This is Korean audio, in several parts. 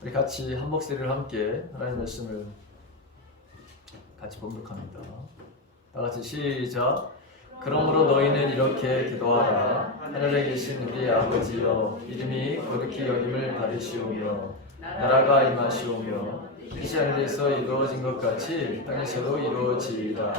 우리 같이 한 목소리를 함께 하나님 말씀을 같이 봉독합니다. 다 같이 시작. 그러므로 너희는 이렇게 기도하라. 하늘에 계신 우리 아버지여, 이름이 거룩히 여김을 받으시오며 나라가 임하시오며 뜻이 하늘에서 이루어진 것 같이 땅에서도 이루어지이다.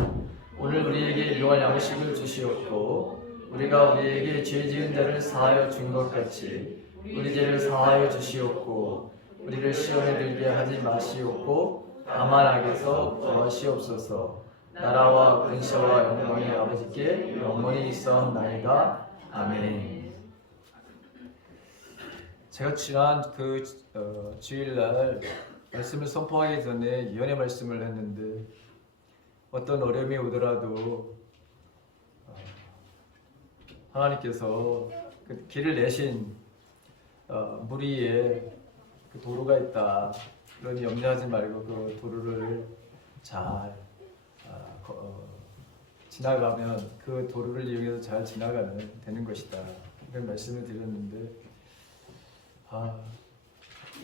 오늘 우리에게 일용할 양식을 주시옵고 우리가 우리에게 죄 지은 자를 사하여 준 것 같이 우리 죄를 사하여 주시옵고 우리를 시험에 들게 하지 마시옵고 다만 악에서 구하시옵소서. 나라와 권세와 영광이 아버지께 영원히 있사옵나이다. 아멘. 제가 지난 주일날 말씀을 선포하기 전에 예언의 말씀을 했는데 어떤 어려움이 오더라도 하나님께서 그 길을 내신 물 위에 그 도로가 있다. 그러니 염려하지 말고 그 도로를 잘 지나가면 그 도로를 이용해서 잘 지나가면 되는 것이다. 이런 말씀을 드렸는데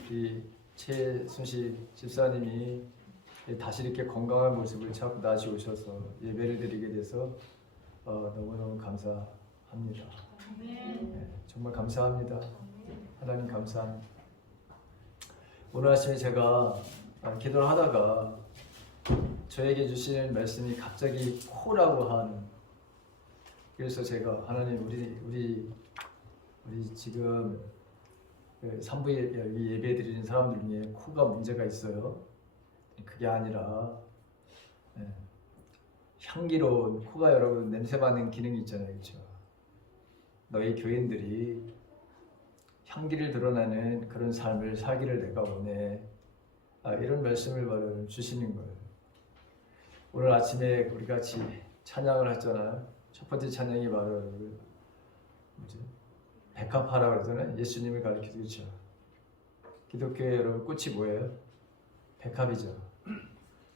이 최순식 집사님이 다시 이렇게 건강한 모습을 자꾸 다시 오셔서 예배를 드리게 돼서 너무너무 감사합니다. 네, 정말 감사합니다. 하나님 감사합니다. 오늘 아침에 제가 기도를 하다가 저에게 주시는 말씀이 갑자기 코라고 하는, 그래서 제가 하나님 우리 지금 산부에 예배 드리는 사람들 중에 코가 문제가 있어요. 그게 아니라 향기로운 코가 여러분 냄새 맡는 기능이 있잖아요, 그렇죠? 너희 교인들이 향기를 드러내는 그런 삶을 살기를 내가 원해. 이런 말씀을 바로 주시는 거예요. 오늘 아침에 우리 같이 찬양을 했잖아요. 첫 번째 찬양이 바로 백합화라고 그러잖아요. 예수님을 가리키죠, 그렇죠? 기독교의 여러분 꽃이 뭐예요? 백합이죠.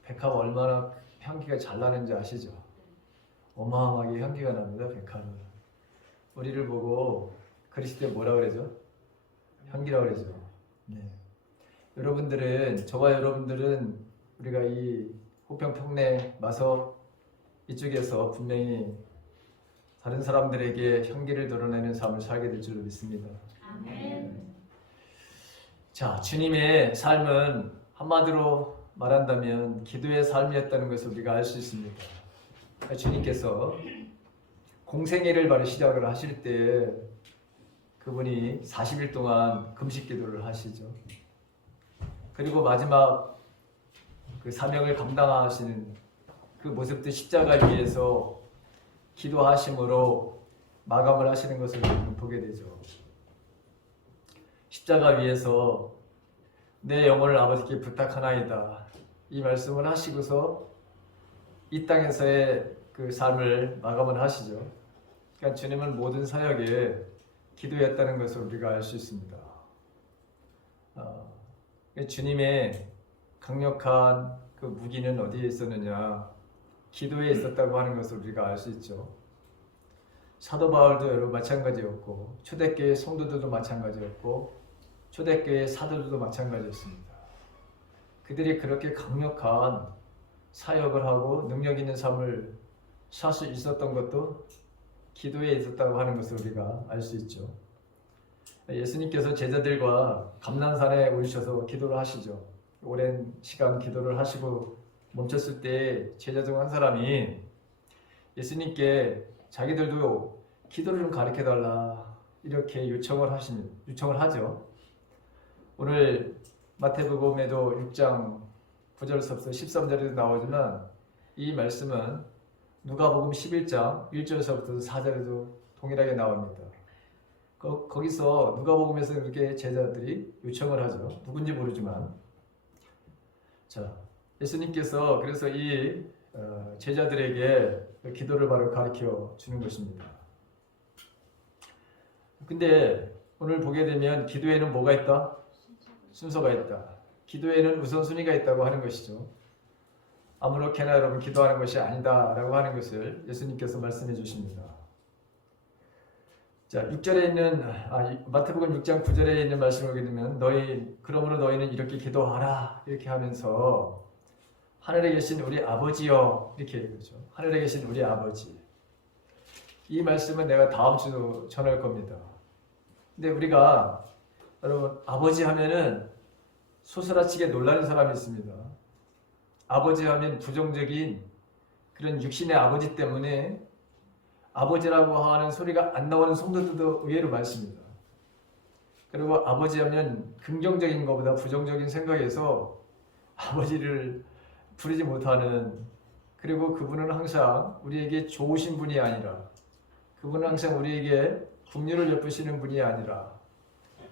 백합 얼마나 향기가 잘 나는지 아시죠? 어마어마하게 향기가 납니다, 백합은. 우리를 보고 그리스도에 뭐라 그러죠? 향기라고 그러죠. 네. 여러분들은, 저와 여러분들은 우리가 이 호평 평내 마서 이쪽에서 분명히 다른 사람들에게 향기를 드러내는 삶을 살게 될 줄로 믿습니다. 아멘. 자, 주님의 삶은 한마디로 말한다면 기도의 삶이었다는 것을 우리가 알 수 있습니다. 주님께서 공생애를 바로 시작을 하실 때 그분이 40일 동안 금식 기도를 하시죠. 그리고 마지막 그 사명을 감당하시는 그 모습도 십자가 위에서 기도하심으로 마감을 하시는 것을 보게 되죠. 십자가 위에서 내 영혼을 아버지께 부탁하나이다. 이 말씀을 하시고서 이 땅에서의 그 삶을 마감을 하시죠. 그러니까 주님은 모든 사역에 기도했다는 것을 우리가 알 수 있습니다. 주님의 강력한 그 무기는 어디에 있었느냐? 기도에 있었다고 하는 것을 우리가 알 수 있죠. 사도 바울도 여러분 마찬가지였고, 초대교회 성도들도 마찬가지였고, 초대교회 사도들도 마찬가지였습니다. 그들이 그렇게 강력한 사역을 하고 능력 있는 삶을 살 수 있었던 것도 기도에 있었다고 하는 것을 우리가 알 수 있죠. 예수님께서 제자들과 감난산에 오셔서 기도를 하시죠. 오랜 시간 기도를 하시고 멈췄을 때 제자 중 한 사람이 예수님께 자기들도 기도를 좀 가르쳐달라 이렇게 요청을 하죠. 오늘 마태복음에도 6장 9절서부터 13절에도 나오지만 이 말씀은 누가복음 11장 1절서부터 4절에도 동일하게 나옵니다. 거기서 누가복음에서 이렇게 제자들이 요청을 하죠. 누군지 모르지만. 자, 예수님께서 그래서 이 제자들에게 기도를 바로 가르쳐 주는 것입니다. 근데 오늘 보게 되면 기도에는 뭐가 있다? 순서가 있다. 기도에는 우선순위가 있다고 하는 것이죠. 아무렇게나 여러분 기도하는 것이 아니다 라고 하는 것을 예수님께서 말씀해 주십니다. 자, 6절에 있는 마태복음 6장 9절에 있는 말씀을 보게 되면 그러므로 너희는 이렇게 기도하라 이렇게 하면서 하늘에 계신 우리 아버지여 이렇게 얘기하죠. 하늘에 계신 우리 아버지. 이 말씀은 내가 다음 주도 전할 겁니다. 근데 우리가 여러분 아버지 하면은 소스라치게 놀라는 사람이 있습니다. 아버지 하면 부정적인 그런 육신의 아버지 때문에 아버지라고 하는 소리가 안 나오는 성도들도 의외로 많습니다. 그리고 아버지 하면 긍정적인 것보다 부정적인 생각에서 아버지를 부르지 못하는, 그리고 그분은 항상 우리에게 좋으신 분이 아니라, 그분은 항상 우리에게 국률을 엿보시는 분이 아니라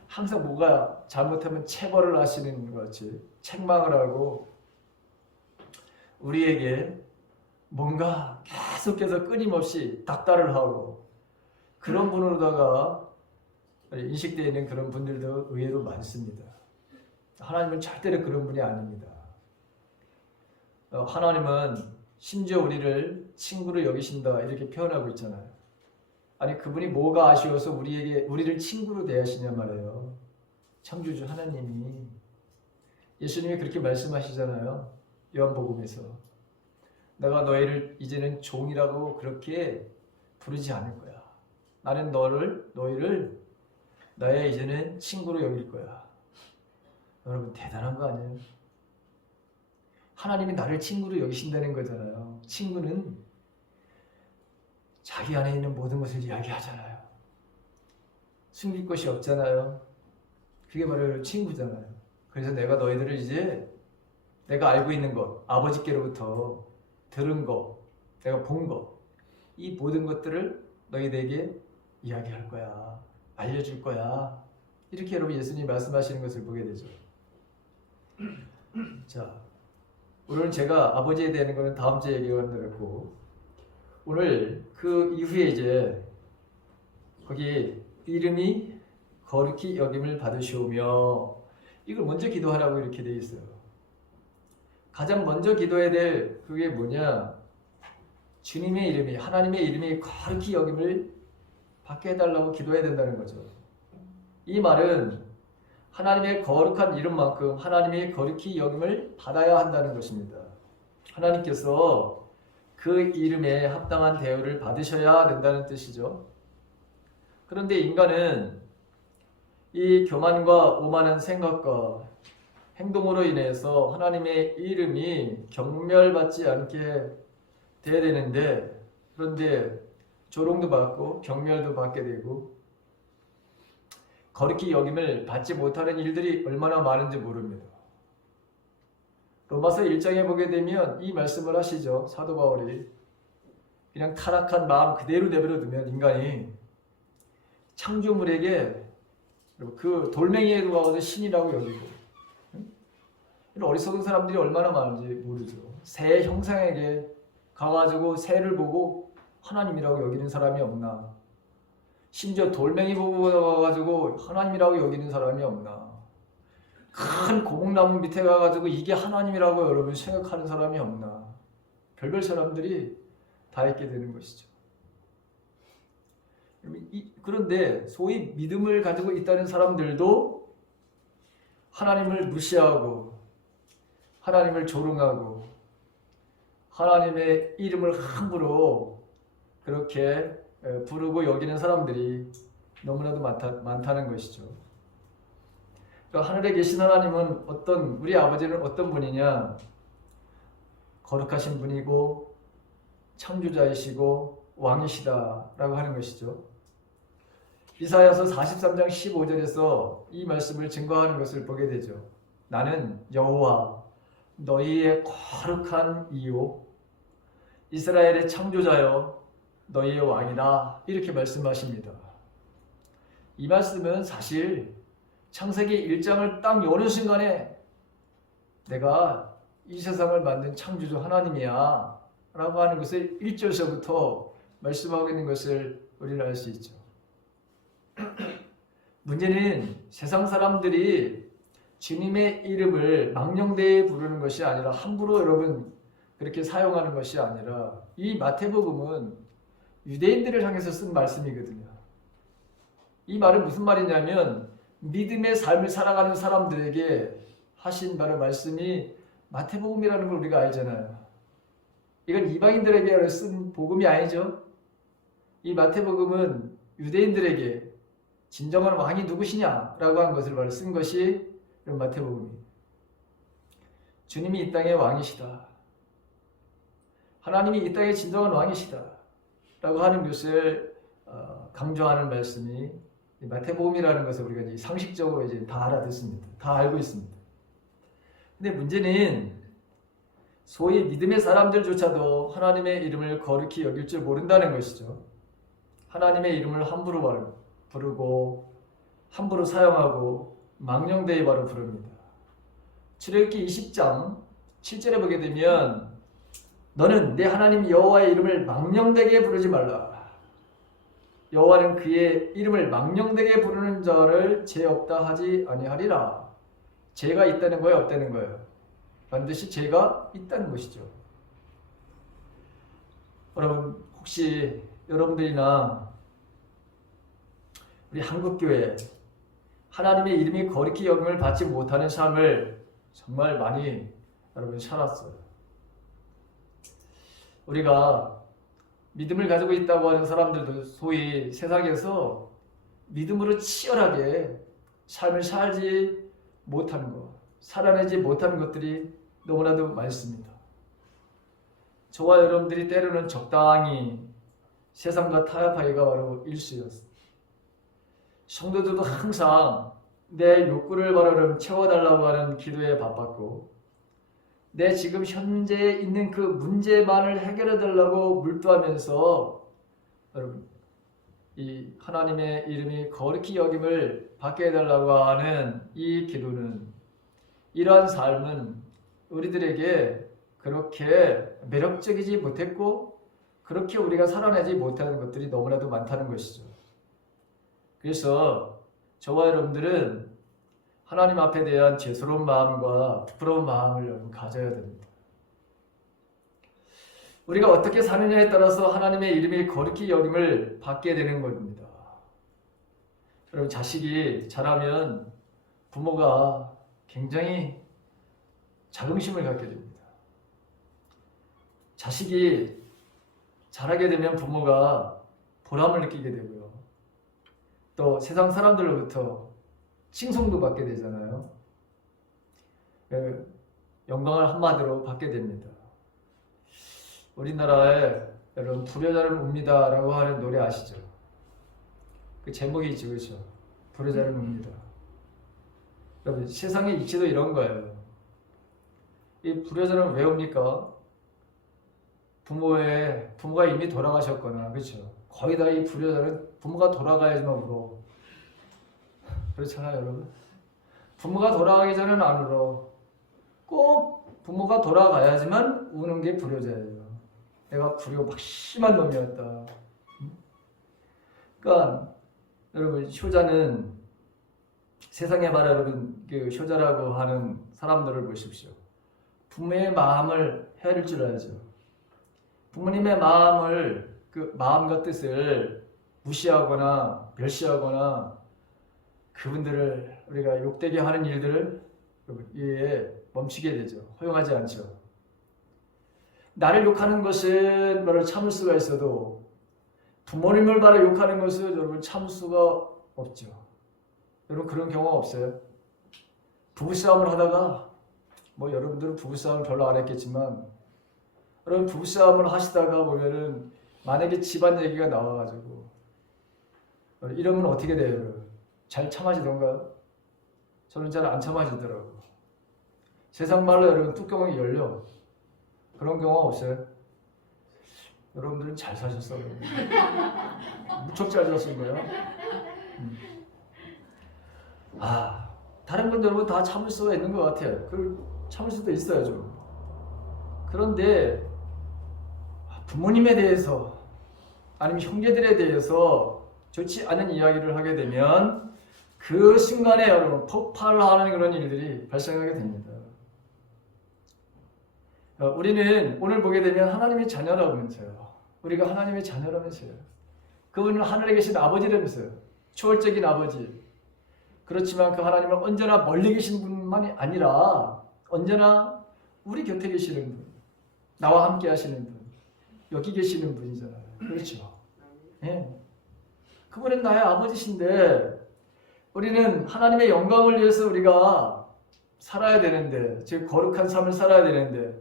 항상 뭐가 잘못하면 체벌을 하시는 것 같이 책망을 하고 우리에게 뭔가 계속해서 끊임없이 닥달을 하고 그런 분으로다가 인식되어 있는 그런 분들도 의외로 많습니다. 하나님은 절대로 그런 분이 아닙니다. 하나님은 심지어 우리를 친구로 여기신다 이렇게 표현하고 있잖아요. 아니 그분이 뭐가 아쉬워서 우리를 친구로 대하시냐 말이에요. 창조주 하나님이, 예수님이 그렇게 말씀하시잖아요. 요한복음에서 내가 너희를 이제는 종이라고 그렇게 부르지 않을 거야. 나는 너희를 나의 이제는 친구로 여길 거야. 여러분 대단한 거 아니에요? 하나님이 나를 친구로 여기신다는 거잖아요. 친구는 자기 안에 있는 모든 것을 이야기하잖아요. 숨길 것이 없잖아요. 그게 바로 친구잖아요. 그래서 내가 너희들을 이제 내가 알고 있는 것, 아버지께로부터 들은 것, 내가 본 것, 이 모든 것들을 너희들에게 이야기할 거야. 알려줄 거야. 이렇게 여러분 예수님이 말씀하시는 것을 보게 되죠. 자, 오늘은 제가 아버지에 대한 것은 다음 주에 얘기하기로 했고, 오늘 그 이후에 이제 거기 이름이 거룩히 여김을 받으시오며, 이걸 먼저 기도하라고 이렇게 되어 있어요. 가장 먼저 기도해야 될 그게 뭐냐? 주님의 이름이, 하나님의 이름이 거룩히 여김을 받게 해달라고 기도해야 된다는 거죠. 이 말은 하나님의 거룩한 이름만큼 하나님의 거룩히 여김을 받아야 한다는 것입니다. 하나님께서 그 이름에 합당한 대우를 받으셔야 된다는 뜻이죠. 그런데 인간은 이 교만과 오만한 생각과 행동으로 인해서 하나님의 이름이 경멸받지 않게 돼야 되는데, 그런데 조롱도 받고 경멸도 받게 되고 거룩히 여김을 받지 못하는 일들이 얼마나 많은지 모릅니다. 로마서 1장에 보게 되면 이 말씀을 하시죠. 사도 바울이 그냥 타락한 마음 그대로 내버려 두면 인간이 창조물에게 그 돌멩이에도 가서 신이라고 여기고, 이런 어리석은 사람들이 얼마나 많은지 모르죠. 새 형상에게 가가지고 새를 보고 하나님이라고 여기는 사람이 없나? 심지어 돌멩이 보고 가가지고 하나님이라고 여기는 사람이 없나? 큰 고목나무 밑에 가가지고 이게 하나님이라고 여러분 생각하는 사람이 없나? 별별 사람들이 다 있게 되는 것이죠. 그런데 소위 믿음을 가지고 있다는 사람들도 하나님을 무시하고 하나님을 조롱하고 하나님의 이름을 함부로 그렇게 부르고 여기는 사람들이 너무나도 많다는 것이죠. 그러니까 하늘에 계신 하나님은 우리 아버지는 어떤 분이냐? 거룩하신 분이고 창조자이시고 왕이시다라고 하는 것이죠. 이사야서 43장 15절에서 이 말씀을 증거하는 것을 보게 되죠. 나는 여호와 너희의 거룩한 이요 이스라엘의 창조자여 너희의 왕이다, 이렇게 말씀하십니다. 이 말씀은 사실 창세기 1장을 딱 여는 순간에 내가 이 세상을 만든 창조주 하나님이야 라고 하는 것을 1절서부터 말씀하고 있는 것을 우리는 알 수 있죠. 문제는 세상 사람들이 주님의 이름을 망령되이 부르는 것이 아니라 함부로 여러분 그렇게 사용하는 것이 아니라, 이 마태복음은 유대인들을 향해서 쓴 말씀이거든요. 이 말은 무슨 말이냐면 믿음의 삶을 살아가는 사람들에게 하신 바로 말씀이 마태복음이라는 걸 우리가 알잖아요. 이건 이방인들에게 쓴 복음이 아니죠. 이 마태복음은 유대인들에게 진정한 왕이 누구시냐라고 한 것을 바로 쓴 것이 마태복음입니다. 주님이 이 땅의 왕이시다. 하나님이 이 땅의 진정한 왕이시다. 라고 하는 것을 강조하는 말씀이 마태복음이라는 것을 우리가 이제 상식적으로 이제 다 알아듣습니다. 다 알고 있습니다. 근데 문제는 소위 믿음의 사람들조차도 하나님의 이름을 거룩히 여길 줄 모른다는 것이죠. 하나님의 이름을 함부로 부르고 함부로 사용하고 망령되이 바로 부릅니다. 출애굽기 20장 7절에 보게 되면 너는 내 하나님 여호와의 이름을 망령되게 부르지 말라. 여호와는 그의 이름을 망령되게 부르는 자를 죄 없다 하지 아니하리라. 죄가 있다는 거예요, 없다는 거예요? 반드시 죄가 있다는 것이죠. 여러분 혹시 여러분들이나 우리 한국교회 하나님의 이름이 거룩히 여김을 받지 못하는 삶을 정말 많이 여러분 살았어요. 우리가 믿음을 가지고 있다고 하는 사람들도 소위 세상에서 믿음으로 치열하게 삶을 살지 못하는 것, 살아내지 못하는 것들이 너무나도 많습니다. 저와 여러분들이 때로는 적당히 세상과 타협하기가 바로 일쑤였습니다. 성도들도 항상 내 욕구를 바로 채워달라고 하는 기도에 바빴고 내 지금 현재 있는 그 문제만을 해결해달라고 물도하면서 여러분 이 하나님의 이름이 거룩히 여김을 받게 해달라고 하는 이 기도는 이러한 삶은 우리들에게 그렇게 매력적이지 못했고 그렇게 우리가 살아내지 못하는 것들이 너무나도 많다는 것이죠. 그래서 저와 여러분들은 하나님 앞에 대한 죄스러운 마음과 부끄러운 마음을 여러분 가져야 됩니다. 우리가 어떻게 사느냐에 따라서 하나님의 이름이 거룩히 여김을 받게 되는 겁니다. 여러분 자식이 자라면 부모가 굉장히 자긍심을 갖게 됩니다. 자식이 자라게 되면 부모가 보람을 느끼게 되고요. 또 세상 사람들로부터 칭송도 받게 되잖아요. 영광을 한마디로 받게 됩니다. 우리나라에 여러분 불효자는 웁니다 라고 하는 노래 아시죠? 그 제목이 있죠, 그렇죠? 불효자는 웁니다. 여러분 세상의 이치도 이런 거예요. 이 불효자는 왜 옵니까? 부모가 이미 돌아가셨거나, 그렇죠? 거의 다 이 불효자는 부모가 돌아가야지만 울어. 그렇잖아요, 여러분. 부모가 돌아가기 전에는 안 울어. 꼭 부모가 돌아가야지만 우는 게 불효자예요. 내가 불효 막심한 놈이었다. 그러니까 여러분 효자는 세상에 말해 여러분 그 효자라고 하는 사람들을 보십시오. 부모의 마음을 헤아릴 줄 알죠. 부모님의 마음을 그 마음과 뜻을 무시하거나 멸시하거나 그분들을 우리가 욕되게 하는 일들을 멈추게 되죠. 허용하지 않죠. 나를 욕하는 것은 너를 참을 수가 있어도 부모님을 바로 욕하는 것은 여러분 참을 수가 없죠. 여러분 그런 경험 없어요? 부부싸움을 하다가 여러분들은 부부싸움 별로 안 했겠지만 여러분 부부싸움을 하시다가 보면은 만약에 집안 얘기가 나와가지고 이러면 어떻게 돼요? 여러분? 잘 참아지던가요? 저는 잘 안 참아지더라고. 세상 말로 여러분 뚜껑이 열려. 그런 경험 없어요? 여러분들은 잘 사셨어요. 무척 잘 사신 거예요. 다른 분들 여러분 다 참을 수가 있는 것 같아요. 참을 수도 있어요, 좀. 그런데 부모님에 대해서 아니면 형제들에 대해서 좋지 않은 이야기를 하게 되면 그 순간에 여러분 폭발하는 그런 일들이 발생하게 됩니다. 우리는 오늘 보게 되면 하나님의 자녀라면서요. 우리가 하나님의 자녀라면서요. 그분은 하늘에 계신 아버지라면서요. 초월적인 아버지. 그렇지만 그 하나님은 언제나 멀리 계신 분만이 아니라 언제나 우리 곁에 계시는 분, 나와 함께 하시는 분, 여기 계시는 분이잖아요. 그렇죠? 예. 그분은 나의 아버지신데 우리는 하나님의 영광을 위해서 우리가 살아야 되는데, 즉 거룩한 삶을 살아야 되는데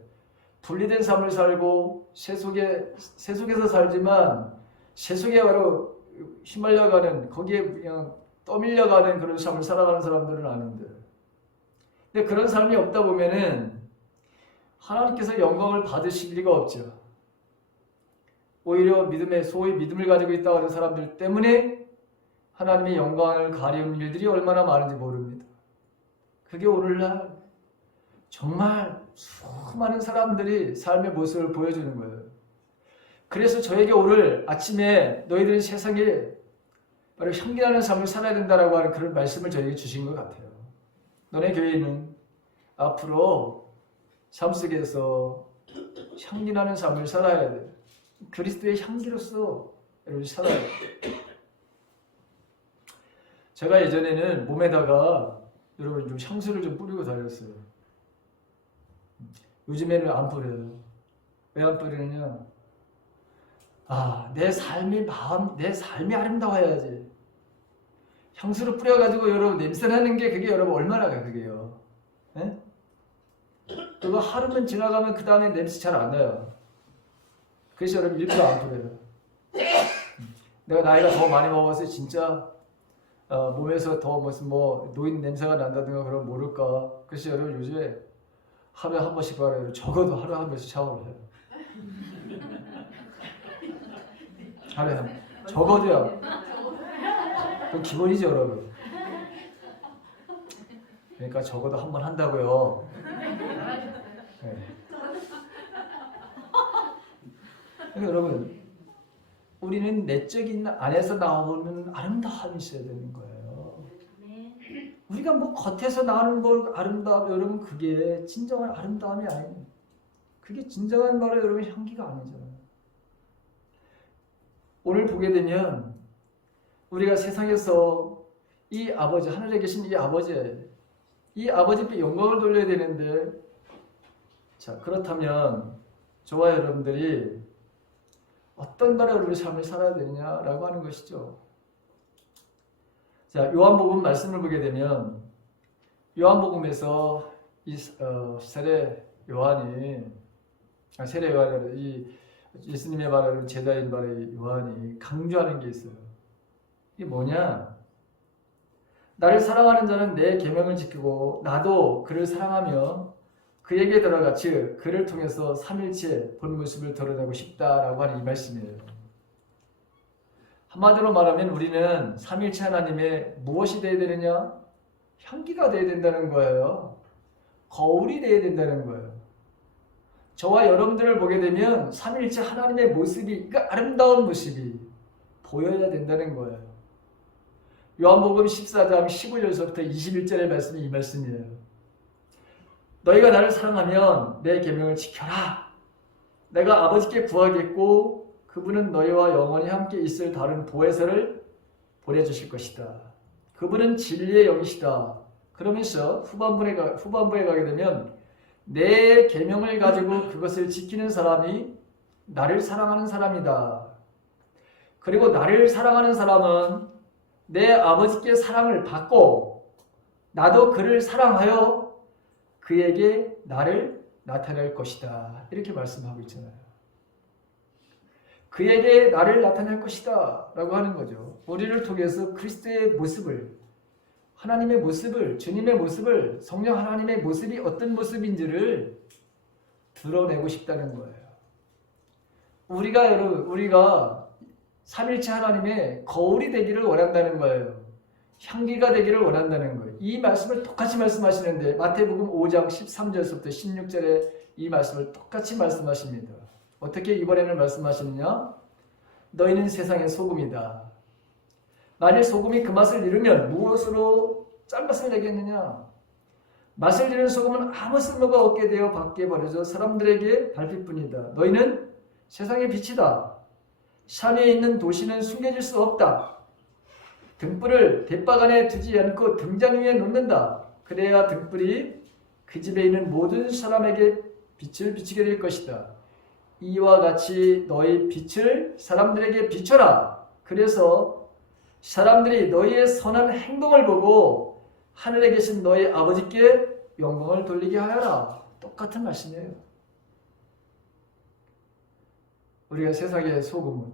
분리된 삶을 살고 세속에서 살지만 세속에 바로 휘말려가는, 거기에 그냥 떠밀려가는 그런 삶을 살아가는 사람들은 아닌데, 근데 그런 삶이 없다 보면은 하나님께서 영광을 받으실 리가 없죠. 오히려 소위 믿음을 가지고 있다고 하는 사람들 때문에 하나님의 영광을 가리우는 일들이 얼마나 많은지 모릅니다. 그게 오늘날 정말 수많은 사람들이 삶의 모습을 보여주는 거예요. 그래서 저에게 오늘 아침에 너희들은 세상에 바로 향기나는 삶을 살아야 된다라고 하는 그런 말씀을 저에게 주신 것 같아요. 너네 교회는 앞으로 삶 속에서 향기나는 삶을 살아야 돼. 그리스도의 향기로서 여러분 살아야 돼. 제가 예전에는 몸에다가 여러분 좀 향수를 좀 뿌리고 다녔어요. 요즘에는 안 뿌려요. 왜 안 뿌리느냐? 내 삶이 아름다워야지. 향수를 뿌려가지고 여러분 냄새나는 게 그게 여러분 얼마나 그게요. 예? 그거 하루만 지나가면 그 다음에 냄새 잘 안 나요. 그래서 여러분 일부러 안 뿌려요. 내가 나이가 더 많이 먹어서 진짜 몸에서 더 무슨 노인 냄새가 난다든가 그러면 모를까. 그래서 여러분 요즘에 하루에 한 번씩 바로 적어도 하루에 한 번씩 샤워를 해요. 하루에 한 번. 적어도요. 그건 기본이죠, 여러분. 그러니까 적어도 한 번 한다고요. 네. 그러니까 여러분, 우리는 내적인 안에서 나오는 아름다움이 있어야 되는 거예요. 우리가 겉에서 나오는 걸 아름다움, 여러분 그게 진정한 아름다움이 아니에요. 그게 진정한 바로 여러분 향기가 아니잖아요. 오늘 보게 되면 우리가 세상에서 이 아버지, 하늘에 계신 이 아버지께 영광을 돌려야 되는데, 자, 그렇다면 저와 여러분들이 어떤 바로 우리 삶을 살아야 되느냐라고 하는 것이죠. 자, 요한복음 말씀을 보게 되면 요한복음에서 이 세례 요한이 이 예수님의 바로 제자인 바로 요한이 강조하는 게 있어요. 이게 뭐냐? 나를 사랑하는 자는 내 계명을 지키고 나도 그를 사랑하며 그에게 들어가 즉 그를 통해서 삼일체 본 모습을 드러내고 싶다라고 하는 이 말씀이에요. 한마디로 말하면 우리는 삼일체 하나님의 무엇이 되어야 되느냐? 향기가 되어야 된다는 거예요. 거울이 되어야 된다는 거예요. 저와 여러분들을 보게 되면 삼일체 하나님의 모습이, 그러니까 아름다운 모습이 보여야 된다는 거예요. 요한복음 14장 15절부터 21절의 말씀이 이 말씀이에요. 너희가 나를 사랑하면 내 계명을 지켜라. 내가 아버지께 구하겠고 그분은 너희와 영원히 함께 있을 다른 보혜사를 보내주실 것이다. 그분은 진리의 영이시다. 그러면서 후반부에 가게 되면 내 계명을 가지고 그것을 지키는 사람이 나를 사랑하는 사람이다. 그리고 나를 사랑하는 사람은 내 아버지께 사랑을 받고 나도 그를 사랑하여 그에게 나를 나타낼 것이다. 이렇게 말씀하고 있잖아요. 그에게 나를 나타낼 것이다 라고 하는 거죠. 우리를 통해서 그리스도의 모습을, 하나님의 모습을, 주님의 모습을, 성령 하나님의 모습이 어떤 모습인지를 드러내고 싶다는 거예요. 우리가 삼일체 하나님의 거울이 되기를 원한다는 거예요. 향기가 되기를 원한다는 거예요. 이 말씀을 똑같이 말씀하시는데 마태복음 5장 13절부터 16절에 이 말씀을 똑같이 말씀하십니다. 어떻게 이번에는 말씀하시느냐? 너희는 세상의 소금이다. 만일 소금이 그 맛을 잃으면 무엇으로 짠맛을 내겠느냐? 맛을 잃은 소금은 아무 쓸모가 없게 되어 밖에 버려져 사람들에게 밟힐뿐이다. 너희는 세상의 빛이다. 산에 있는 도시는 숨겨질 수 없다. 등불을 대박 안에 두지 않고 등잔 위에 놓는다. 그래야 등불이 그 집에 있는 모든 사람에게 빛을 비치게 될 것이다. 이와 같이 너희 빛을 사람들에게 비춰라. 그래서 사람들이 너희의 선한 행동을 보고 하늘에 계신 너희 아버지께 영광을 돌리게 하여라. 똑같은 말씀이에요. 우리가 세상의 소금은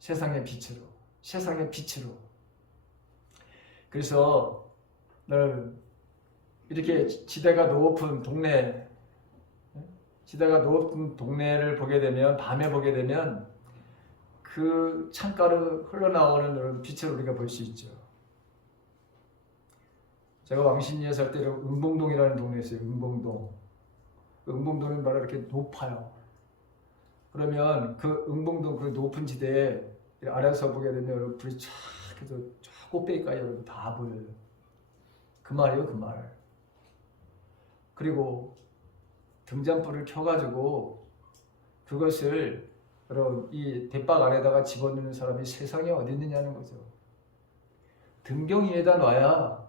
세상의 빛으로, 세상의 빛으로. 그래서 너는 이렇게 지대가 높은 동네를 보게 되면, 밤에 보게 되면 그 창가로 흘러나오는 빛을 우리가 볼 수 있죠. 제가 왕신리에 살 때 은봉동이라는 동네에 있어요. 은봉동. 은봉동은 바로 이렇게 높아요. 그러면 그 은봉동 그 높은 지대에 아래서 보게 되면 여러분 불이 쫙 해서 저 꼭대기까지 여러분 다 보여요. 그 말이에요, 그 말. 그리고 등잔불을 켜가지고 그것을 여러분 이 대박 안에다가 집어넣는 사람이 세상에 어디 있느냐는 거죠. 등경 위에다 놔야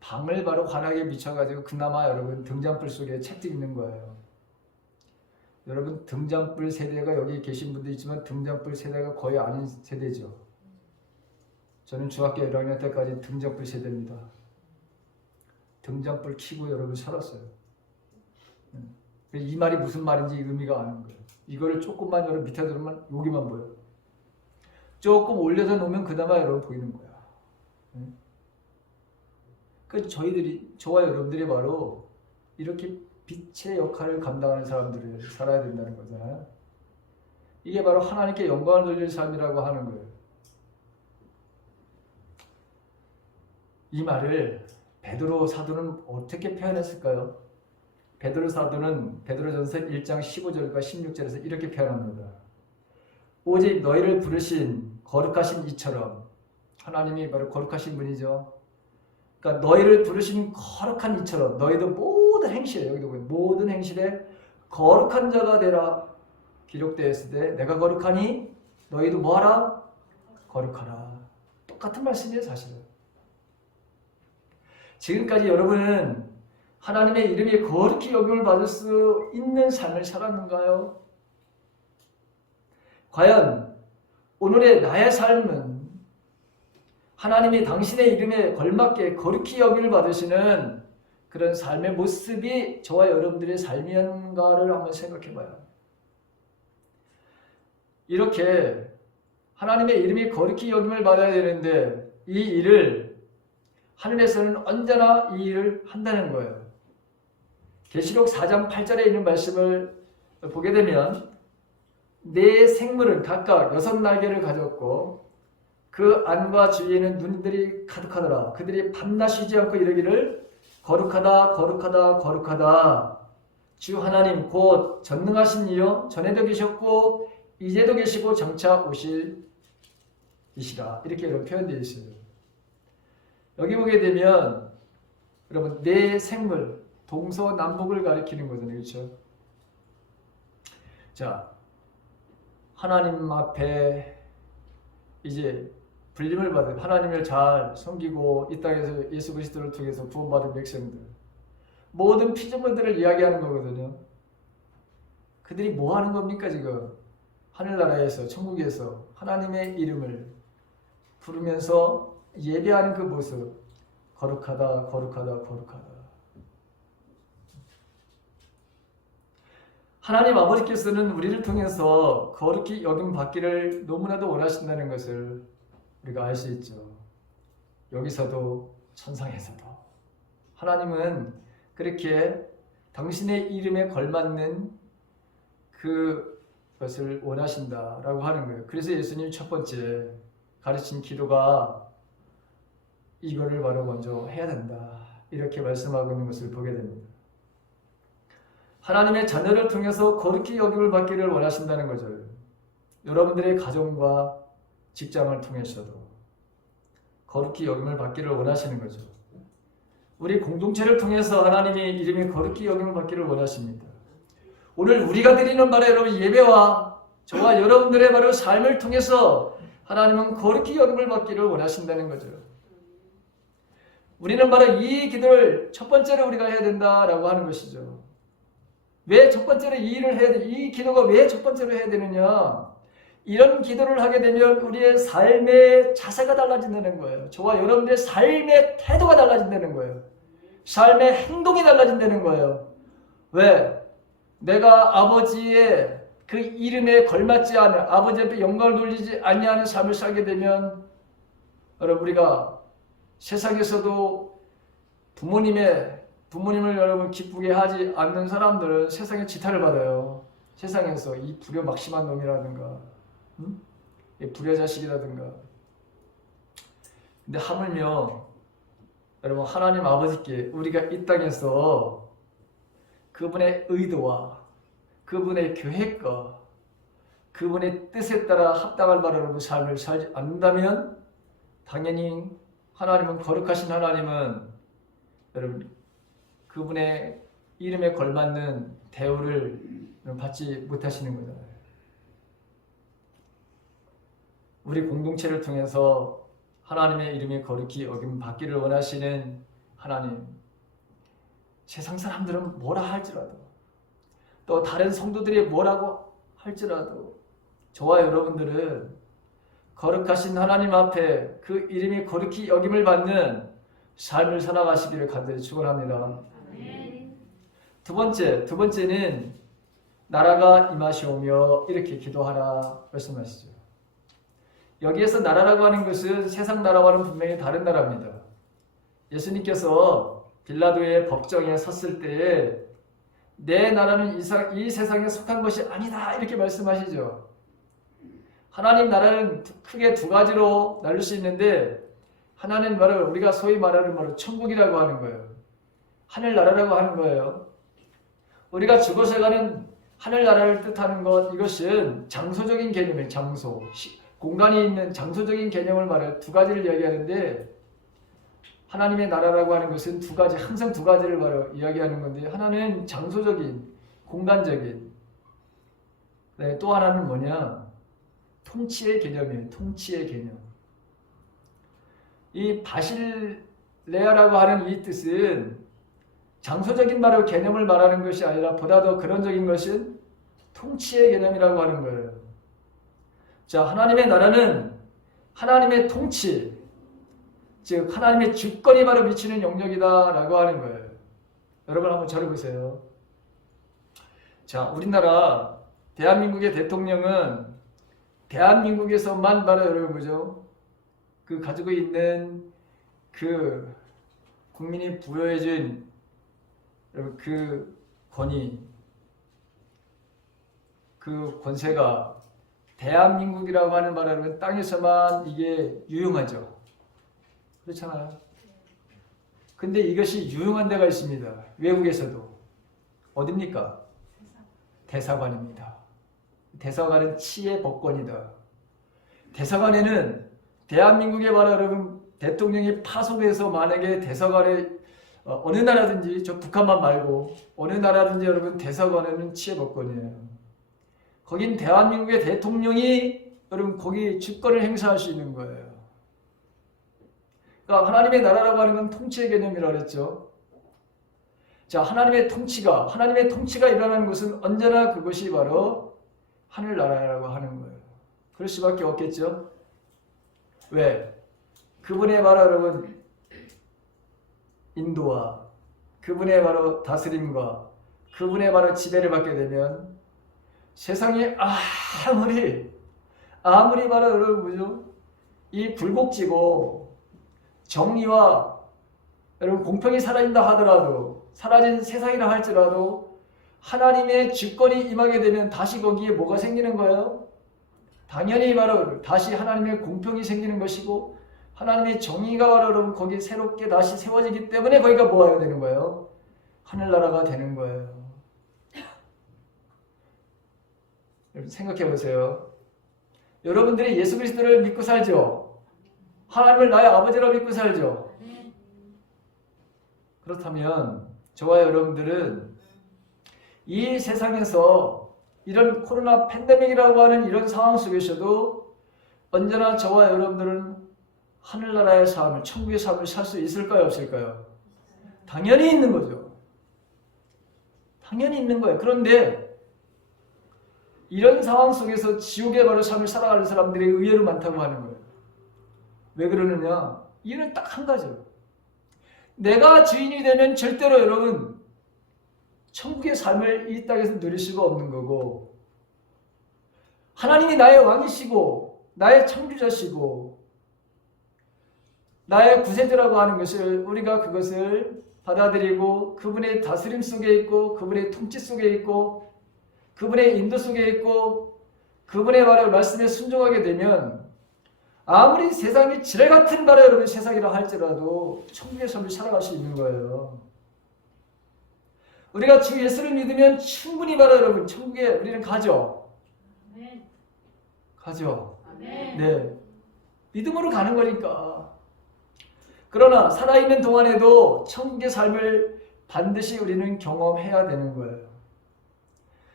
방을 바로 환하게 비춰가지고 그나마 여러분 등잔불 속에 책도 있는 거예요. 여러분 등잔불 세대가 여기 계신 분도 있지만 등잔불 세대가 거의 아닌 세대죠. 저는 중학교 1학년 때까지 등잔불 세대입니다. 등잔불 켜고 여러분 살았어요. 이 말이 무슨 말인지 의미가 아는 거예요. 이거를 조금만 여러분 밑에 들으면 여기만 보여요. 조금 올려서 놓으면 그나마 여러분 보이는 거야. 그래서 저와 여러분들이 바로 이렇게 빛의 역할을 감당하는 사람들을 살아야 된다는 거잖아요. 이게 바로 하나님께 영광을 돌릴 삶이라고 하는 거예요. 이 말을 베드로 사도는 어떻게 표현했을까요? 베드로 사도는 베드로전서 1장 15절과 16절에서 이렇게 표현합니다. 오직 너희를 부르신 거룩하신 이처럼, 하나님이 바로 거룩하신 분이죠. 그러니까 너희를 부르신 거룩한 이처럼 너희도 모든 행실에, 여기도 보면 모든 행실에 거룩한 자가 되라 기록되어 있을 때 내가 거룩하니 너희도 뭐하라? 거룩하라. 똑같은 말씀이에요, 사실은. 지금까지 여러분은 하나님의 이름이 거룩히 여김을 받을 수 있는 삶을 살았는가요? 과연 오늘의 나의 삶은 하나님이 당신의 이름에 걸맞게 거룩히 여김을 받으시는 그런 삶의 모습이 저와 여러분들의 삶이었는가를 한번 생각해 봐요. 이렇게 하나님의 이름이 거룩히 여김을 받아야 되는데 이 일을 하늘에서는 언제나 이 일을 한다는 거예요. 계시록 4장 8절에 있는 말씀을 보게 되면 네 생물은 각각 6날개를 가졌고 그 안과 주위에는 눈들이 가득하더라. 그들이 밤낮 쉬지 않고 이르기를 거룩하다 거룩하다 거룩하다 주 하나님 곧 전능하신 이여 전에도 계셨고 이제도 계시고 장차 오실 이시라. 이렇게 표현되어 있어요. 여기 보게 되면 여러분 네 생물 동서남북을 가리키는 거잖아요. 그렇죠? 자, 하나님 앞에 이제 불림을 받은 하나님을 잘 섬기고 이 땅에서 예수 그리스도를 통해서 구원받은 백성들 모든 피조물들을 이야기하는 거거든요. 그들이 뭐 하는 겁니까 지금? 하늘나라에서 천국에서 하나님의 이름을 부르면서 예배하는 그 모습 거룩하다 거룩하다 거룩하다. 하나님 아버지께서는 우리를 통해서 거룩히 여김 받기를 너무나도 원하신다는 것을 우리가 알 수 있죠. 여기서도 천상에서도 하나님은 그렇게 당신의 이름에 걸맞는 그것을 원하신다라고 하는 거예요. 그래서 예수님 첫 번째 가르친 기도가 이거를 바로 먼저 해야 된다. 이렇게 말씀하고 있는 것을 보게 됩니다. 하나님의 자녀를 통해서 거룩히 여김을 받기를 원하신다는 거죠. 여러분들의 가정과 직장을 통해서도 거룩히 여김을 받기를 원하시는 거죠. 우리 공동체를 통해서 하나님의 이름이 거룩히 여김을 받기를 원하십니다. 오늘 우리가 드리는 바로 여러분 예배와 저와 여러분들의 바로 삶을 통해서 하나님은 거룩히 여김을 받기를 원하신다는 거죠. 우리는 바로 이 기도를 첫 번째로 우리가 해야 된다라고 하는 것이죠. 왜 첫 번째로 이 일을 해야 돼? 이 기도가 왜 첫 번째로 해야 되느냐? 이런 기도를 하게 되면 우리의 삶의 자세가 달라진다는 거예요. 저와 여러분들의 삶의 태도가 달라진다는 거예요. 삶의 행동이 달라진다는 거예요. 왜? 내가 아버지의 그 이름에 걸맞지 않은, 아버지 앞에 영광을 돌리지 아니하는 삶을 살게 되면 여러분, 우리가 세상에서도 부모님을 여러분 기쁘게 하지 않는 사람들은 세상에 지탄을 받아요. 세상에서 이 불효막심한 놈이라든가, 이 불효자식이라든가. 근데 하물며 여러분, 하나님 아버지께 우리가 이 땅에서 그분의 의도와 그분의 계획과 그분의 뜻에 따라 합당할 바라는 삶을 살지 않는다면 당연히 하나님은, 거룩하신 하나님은 여러분 그분의 이름에 걸맞는 대우를 받지 못하시는 거잖아요. 우리 공동체를 통해서 하나님의 이름이 거룩히 여김 받기를 원하시는 하나님, 세상 사람들은 뭐라 할지라도, 또 다른 성도들이 뭐라고 할지라도 저와 여러분들은 거룩하신 하나님 앞에 그 이름이 거룩히 여김을 받는 삶을 살아가시기를 간절히 축원합니다. 두 번째는 나라가 임하시오며 이렇게 기도하라 말씀하시죠. 여기에서 나라라고 하는 것은 세상 나라와는 분명히 다른 나라입니다. 예수님께서 빌라도의 법정에 섰을 때에 내 나라는 이 세상에 속한 것이 아니다 이렇게 말씀하시죠. 하나님 나라는 크게 두 가지로 나눌 수 있는데, 하나는 바로 우리가 소위 말하는 바로 천국이라고 하는 거예요. 하늘나라라고 하는 거예요. 우리가 죽어서 가는 하늘나라를 뜻하는 것, 이것은 장소적인 개념이에요. 장소, 공간이 있는 장소적인 개념을 말해 두 가지를 이야기하는데, 하나님의 나라라고 하는 것은 두 가지, 항상 두 가지를 바로 이야기하는 건데, 하나는 장소적인, 공간적인, 네, 또 하나는 뭐냐? 통치의 개념이에요. 통치의 개념. 이 바실레아라고 하는 이 뜻은 장소적인 바로 개념을 말하는 것이 아니라 보다 더 근원적인 것은 통치의 개념이라고 하는 거예요. 자, 하나님의 나라는 하나님의 통치, 즉 하나님의 주권이 바로 미치는 영역이다라고 하는 거예요. 여러분 한번 저를 보세요. 자, 우리나라 대한민국의 대통령은 대한민국에서만 바로 여러분 보죠. 그 가지고 있는 그 국민이 부여해준 그 권위, 그 권세가 대한민국이라고 하는 바라는 땅에서만 이게 유용하죠. 그렇잖아요. 근데 이것이 유용한 데가 있습니다. 외국에서도. 어딥니까? 대사관입니다. 대사관은 치의 법권이다. 대사관에는 대한민국의 바로 여러분 대통령이 파송해서 만약에 대사관에 어느 나라든지, 저 북한만 말고 어느 나라든지 여러분 대사관에는 치의 법권이에요. 거긴 대한민국의 대통령이 여러분 거기 주권을 행사할 수 있는 거예요. 그러니까 하나님의 나라라고 하는 건 통치의 개념이라고 그랬죠. 자, 하나님의 통치가 일어나는 것은 언제나 그것이 바로 하늘나라라고 하는 거예요. 그럴 수밖에 없겠죠. 왜? 그분의 바로 여러분 인도와 그분의 바로 다스림과 그분의 바로 지배를 받게 되면 세상에 아무리 바로 여러분 뭐죠? 이 굴곡지고 정의와 여러분 공평이 사라진다 하더라도, 사라진 세상이라 할지라도 하나님의 주권이 임하게 되면 다시 거기에 뭐가 생기는 거예요? 당연히 바로 다시 하나님의 공평이 생기는 것이고 하나님의 정의가 바로 여러분 거기 새롭게 다시 세워지기 때문에 거기가 뭐가 되는 거예요? 하늘나라가 되는 거예요. 여러분 생각해 보세요. 여러분들이 예수 그리스도를 믿고 살죠? 하나님을 나의 아버지로 믿고 살죠? 그렇다면 저와 여러분들은 이 세상에서 이런 코로나 팬데믹이라고 하는 이런 상황 속에서도 언제나 저와 여러분들은 하늘나라의 삶을, 천국의 삶을 살 수 있을까요? 없을까요? 당연히 있는 거죠. 당연히 있는 거예요. 그런데 이런 상황 속에서 지옥의 바로 삶을 살아가는 사람들이 의외로 많다고 하는 거예요. 왜 그러느냐? 이유는 딱 한 가지예요. 내가 주인이 되면 절대로 여러분 천국의 삶을 이 땅에서 누릴 수가 없는 거고, 하나님이 나의 왕이시고 나의 창조자시고 나의 구세주라고 하는 것을, 우리가 그것을 받아들이고 그분의 다스림 속에 있고 그분의 통치 속에 있고 그분의 인도 속에 있고 그분의 바로 말씀에 순종하게 되면, 아무리 세상이 지뢰 같은 바로 여러분 세상이라 할지라도 천국의 삶을 살아갈 수 있는 거예요. 우리가 주 예수를 믿으면 충분히 바로 여러분 천국에 우리는 가죠. 가죠. 네, 믿음으로 가는 거니까. 그러나 살아있는 동안에도 천국의 삶을 반드시 우리는 경험해야 되는 거예요.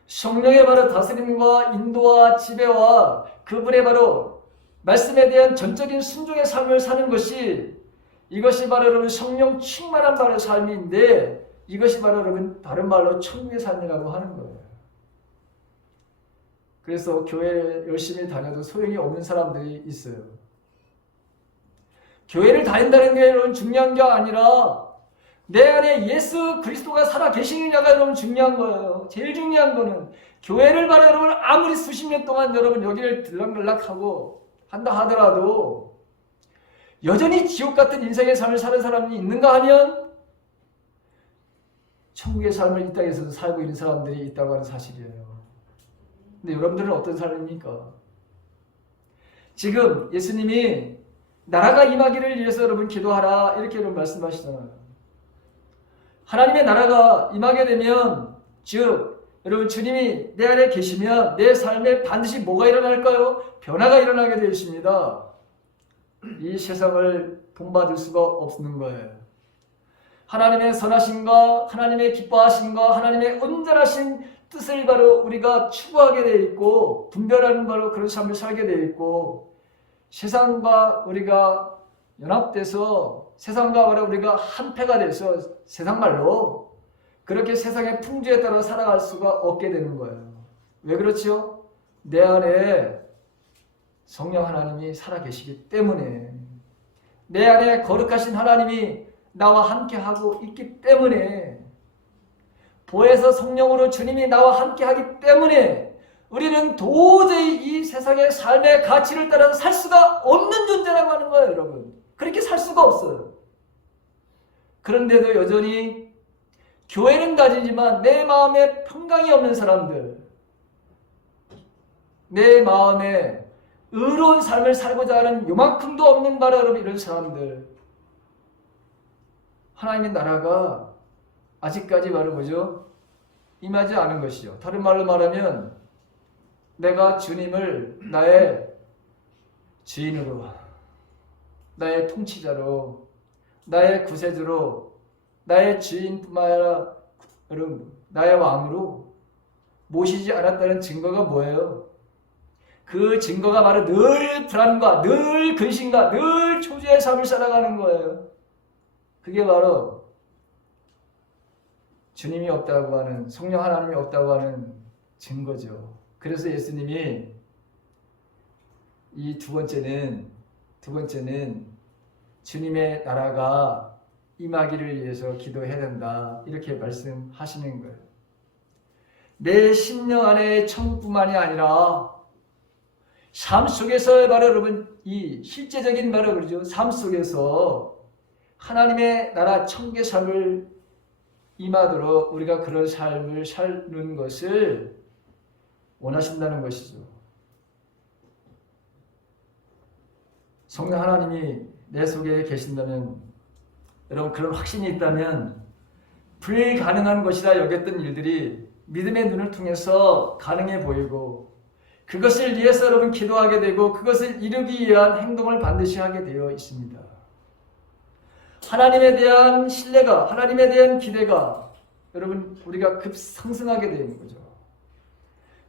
성령의 바로 다스림과 인도와 지배와 그분의 바로 말씀에 대한 전적인 순종의 삶을 사는 것이, 이것이 바로 여러분 성령 충만한 바로 삶인데, 이것이 바로 여러분 다른 말로 천국의 삶이라고 하는 거예요. 그래서 교회 열심히 다녀도 소용이 없는 사람들이 있어요. 교회를 다닌다는 게 여러분 중요한 게 아니라 내 안에 예수 그리스도가 살아 계시느냐가 여러분 중요한 거예요. 제일 중요한 거는 교회를 바로 여러분 아무리 수십 년 동안 여러분 여기를 들락날락하고 한다 하더라도 여전히 지옥 같은 인생의 삶을 사는 사람이 있는가 하면 천국의 삶을 이 땅에서도 살고 있는 사람들이 있다고 하는 사실이에요. 근데 여러분들은 어떤 삶입니까? 지금 예수님이 나라가 임하기를 위해서 여러분 기도하라 이렇게 여러분 말씀하시잖아요. 하나님의 나라가 임하게 되면, 즉 여러분 주님이 내 안에 계시면 내 삶에 반드시 뭐가 일어날까요? 변화가 일어나게 되어 있습니다. 이 세상을 본받을 수가 없는 거예요. 하나님의 선하심과 하나님의 기뻐하심과 하나님의 온전하신 뜻을 바로 우리가 추구하게 되어 있고 분별하는 바로 그런 삶을 살게 되어 있고, 세상과 우리가 연합돼서 세상과 바로 우리가 한패가 돼서 세상 말로 그렇게 세상의 풍조에 따라 살아갈 수가 없게 되는 거예요. 왜 그렇죠? 내 안에 성령 하나님이 살아계시기 때문에, 내 안에 거룩하신 하나님이 나와 함께하고 있기 때문에, 보혜사 성령으로 주님이 나와 함께하기 때문에 우리는 도저히 이 세상의 삶의 가치를 따라서 살 수가 없는 존재라고 하는 거예요, 여러분. 그렇게 살 수가 없어요. 그런데도 여전히 교회는 가지지만 내 마음에 평강이 없는 사람들, 내 마음에 의로운 삶을 살고자 하는 요만큼도 없는 바로 여러분 이런 사람들, 하나님의 나라가 아직까지 바로 뭐죠? 임하지 않은 것이죠. 다른 말로 말하면 내가 주님을 나의 주인으로, 나의 통치자로, 나의 구세주로, 나의 주인뿐만 아니라 여러분 나의 왕으로 모시지 않았다는 증거가 뭐예요? 그 증거가 바로 늘 불안과 늘 근심과 늘 초조의 삶을 살아가는 거예요. 그게 바로 주님이 없다고 하는, 성령 하나님이 없다고 하는 증거죠. 그래서 예수님이 이 두 번째는 주님의 나라가 임하기를 위해서 기도해야 된다 이렇게 말씀하시는 거예요. 내 심령 안에 천국뿐만이 아니라 삶 속에서 바로 여러분 이 실제적인 바로 그러죠. 삶 속에서 하나님의 나라 천국의 삶을 임하도록 우리가 그런 삶을 사는 것을 원하신다는 것이죠. 성령 하나님이 내 속에 계신다면, 여러분 그런 확신이 있다면 불가능한 것이라 여겼던 일들이 믿음의 눈을 통해서 가능해 보이고, 그것을 위해서 여러분 기도하게 되고 그것을 이루기 위한 행동을 반드시 하게 되어 있습니다. 하나님에 대한 신뢰가, 하나님에 대한 기대가 여러분 우리가 급상승하게 되는 거죠.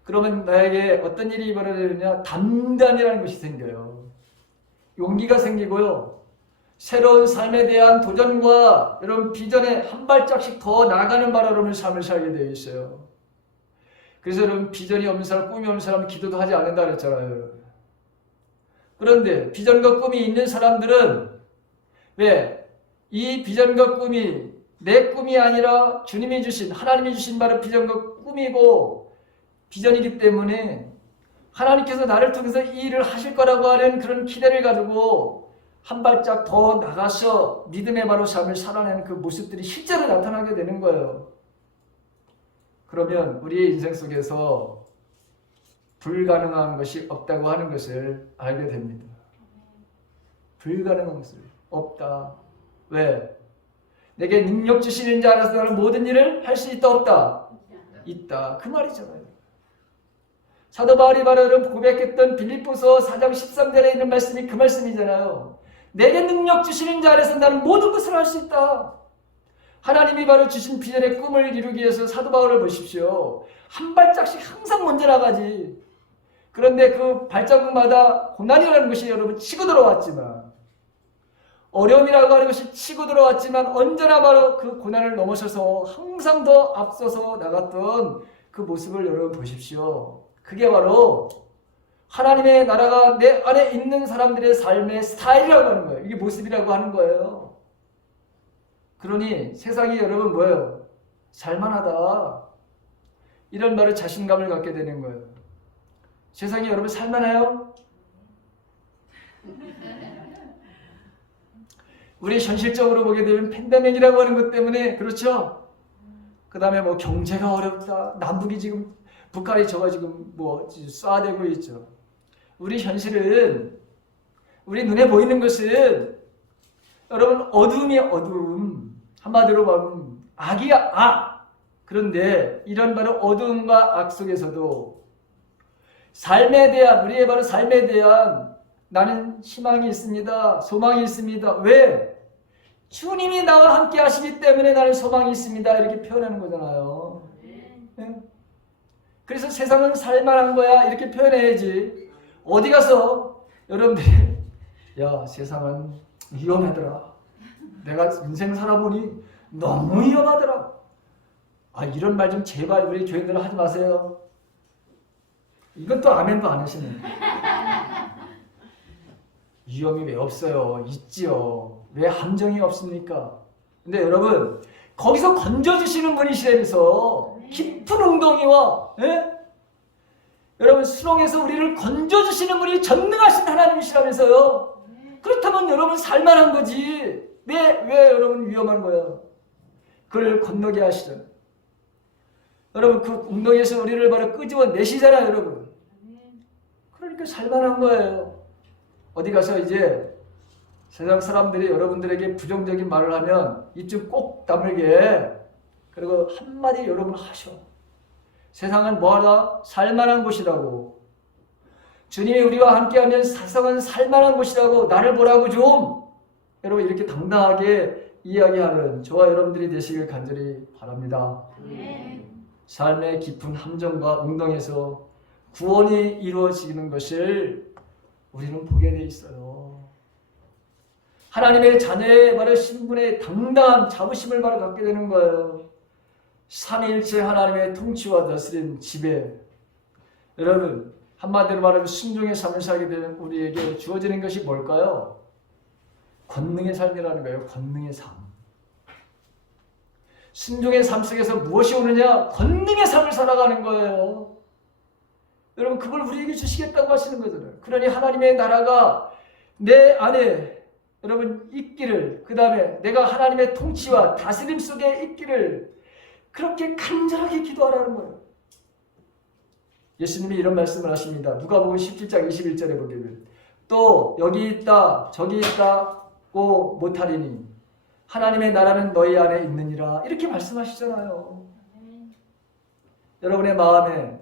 그러면 나에게 어떤 일이 벌어지느냐? 담대함이라는 것이 생겨요. 용기가 생기고요. 새로운 삶에 대한 도전과 여러분 비전에 한 발짝씩 더 나아가는 바로 여러분 삶을 살게 되어 있어요. 그래서 여러분 비전이 없는 사람, 꿈이 없는 사람은 기도도 하지 않는다 그랬잖아요. 그런데 비전과 꿈이 있는 사람들은 왜? 이 비전과 꿈이 내 꿈이 아니라 주님이 주신, 하나님이 주신 바로 비전과 꿈이고 비전이기 때문에 하나님께서 나를 통해서 이 일을 하실 거라고 하는 그런 기대를 가지고 한 발짝 더 나가서 믿음의 바로 삶을 살아내는 그 모습들이 실제로 나타나게 되는 거예요. 그러면 우리의 인생 속에서 불가능한 것이 없다고 하는 것을 알게 됩니다. 불가능한 것을 없다. 왜? 내게 능력 주시는 자 안에서 나는 모든 일을 할 수 있다 없다? 있다. 그 말이잖아요. 사도 바울이 바로 고백했던 빌립보서 4장 13절에 있는 말씀이 그 말씀이잖아요. 내게 능력 주시는 자 안에서 나는 모든 것을 할 수 있다. 하나님이 바로 주신 비전의 꿈을 이루기 위해서 사도 바울을 보십시오. 한 발짝씩 항상 먼저 나가지. 그런데 그 발자국마다 고난이라는 것이 여러분 치고 들어왔지만, 어려움이라고 하는 것이 치고 들어왔지만 언제나 바로 그 고난을 넘어서서 항상 더 앞서서 나갔던 그 모습을 여러분 보십시오. 그게 바로 하나님의 나라가 내 안에 있는 사람들의 삶의 스타일이라고 하는 거예요. 이게 모습이라고 하는 거예요. 그러니 세상이 여러분 뭐예요? 살만하다. 이런 말을 자신감을 갖게 되는 거예요. 세상이 여러분 살만해요? 우리 현실적으로 보게 되면 팬데믹이라고 하는 것 때문에 그렇죠? 그 다음에 뭐 경제가 어렵다. 남북이 지금 북한이 저거 지금 뭐 쏴대고 있죠. 우리 현실은 우리 눈에 보이는 것은 여러분 어둠이 어둠. 한마디로 말하면 악이야 악. 그런데 이런 바로 어둠과 악 속에서도 삶에 대한 우리의 바로 삶에 대한 나는 희망이 있습니다. 소망이 있습니다. 왜? 주님이 나와 함께 하시기 때문에 나는 소망이 있습니다. 이렇게 표현하는 거잖아요. 네? 그래서 세상은 살만한 거야 이렇게 표현해야지. 어디 가서 여러분들이 야 세상은 위험하더라. 내가 인생 살아보니 너무 위험하더라. 아 이런 말 좀 제발 우리 교인들은 하지 마세요. 이것도 아멘도 안 하시네. 위험이 왜 없어요? 있지요. 왜 함정이 없습니까? 근데 여러분 거기서 건져주시는 분이시라면서 깊은 웅덩이와 여러분 수렁에서 우리를 건져주시는 분이 전능하신 하나님이시라면서요. 그렇다면 여러분 살만한 거지. 왜 여러분 위험한 거야? 그걸 건너게 하시잖아요. 여러분 그 웅덩이에서 우리를 바로 끄집어 내시잖아요. 여러분. 그러니까 살만한 거예요. 어디 가서 이제 세상 사람들이 여러분들에게 부정적인 말을 하면 입 좀 꼭 다물게. 그리고 한마디 여러분 하셔. 세상은 뭐하다? 살만한 곳이라고. 주님이 우리와 함께하면 세상은 살만한 곳이라고. 나를 보라고 좀. 여러분 이렇게 당당하게 이야기하는 저와 여러분들이 되시길 간절히 바랍니다. 삶의 깊은 함정과 웅덩이에서 구원이 이루어지는 것을 우리는 보게 돼 있어요. 하나님의 자녀의 바로 신분의 당당한 자부심을 바로 갖게 되는 거예요. 삼위일체 하나님의 통치와 다스림 지배. 여러분 한마디로 말하면 순종의 삶을 살게 되면 우리에게 주어지는 것이 뭘까요? 권능의 삶이라는 거예요. 권능의 삶. 순종의 삶 속에서 무엇이 오느냐? 권능의 삶을 살아가는 거예요. 여러분 그걸 우리에게 주시겠다고 하시는 거잖아요. 그러니 하나님의 나라가 내 안에 여러분 있기를, 그 다음에 내가 하나님의 통치와 다스림 속에 있기를 그렇게 간절하게 기도하라는 거예요. 예수님이 이런 말씀을 하십니다. 누가복음 17장 21절에 보면 또 여기 있다 저기 있다고 못하리니 하나님의 나라는 너희 안에 있느니라 이렇게 말씀하시잖아요. 여러분의 마음에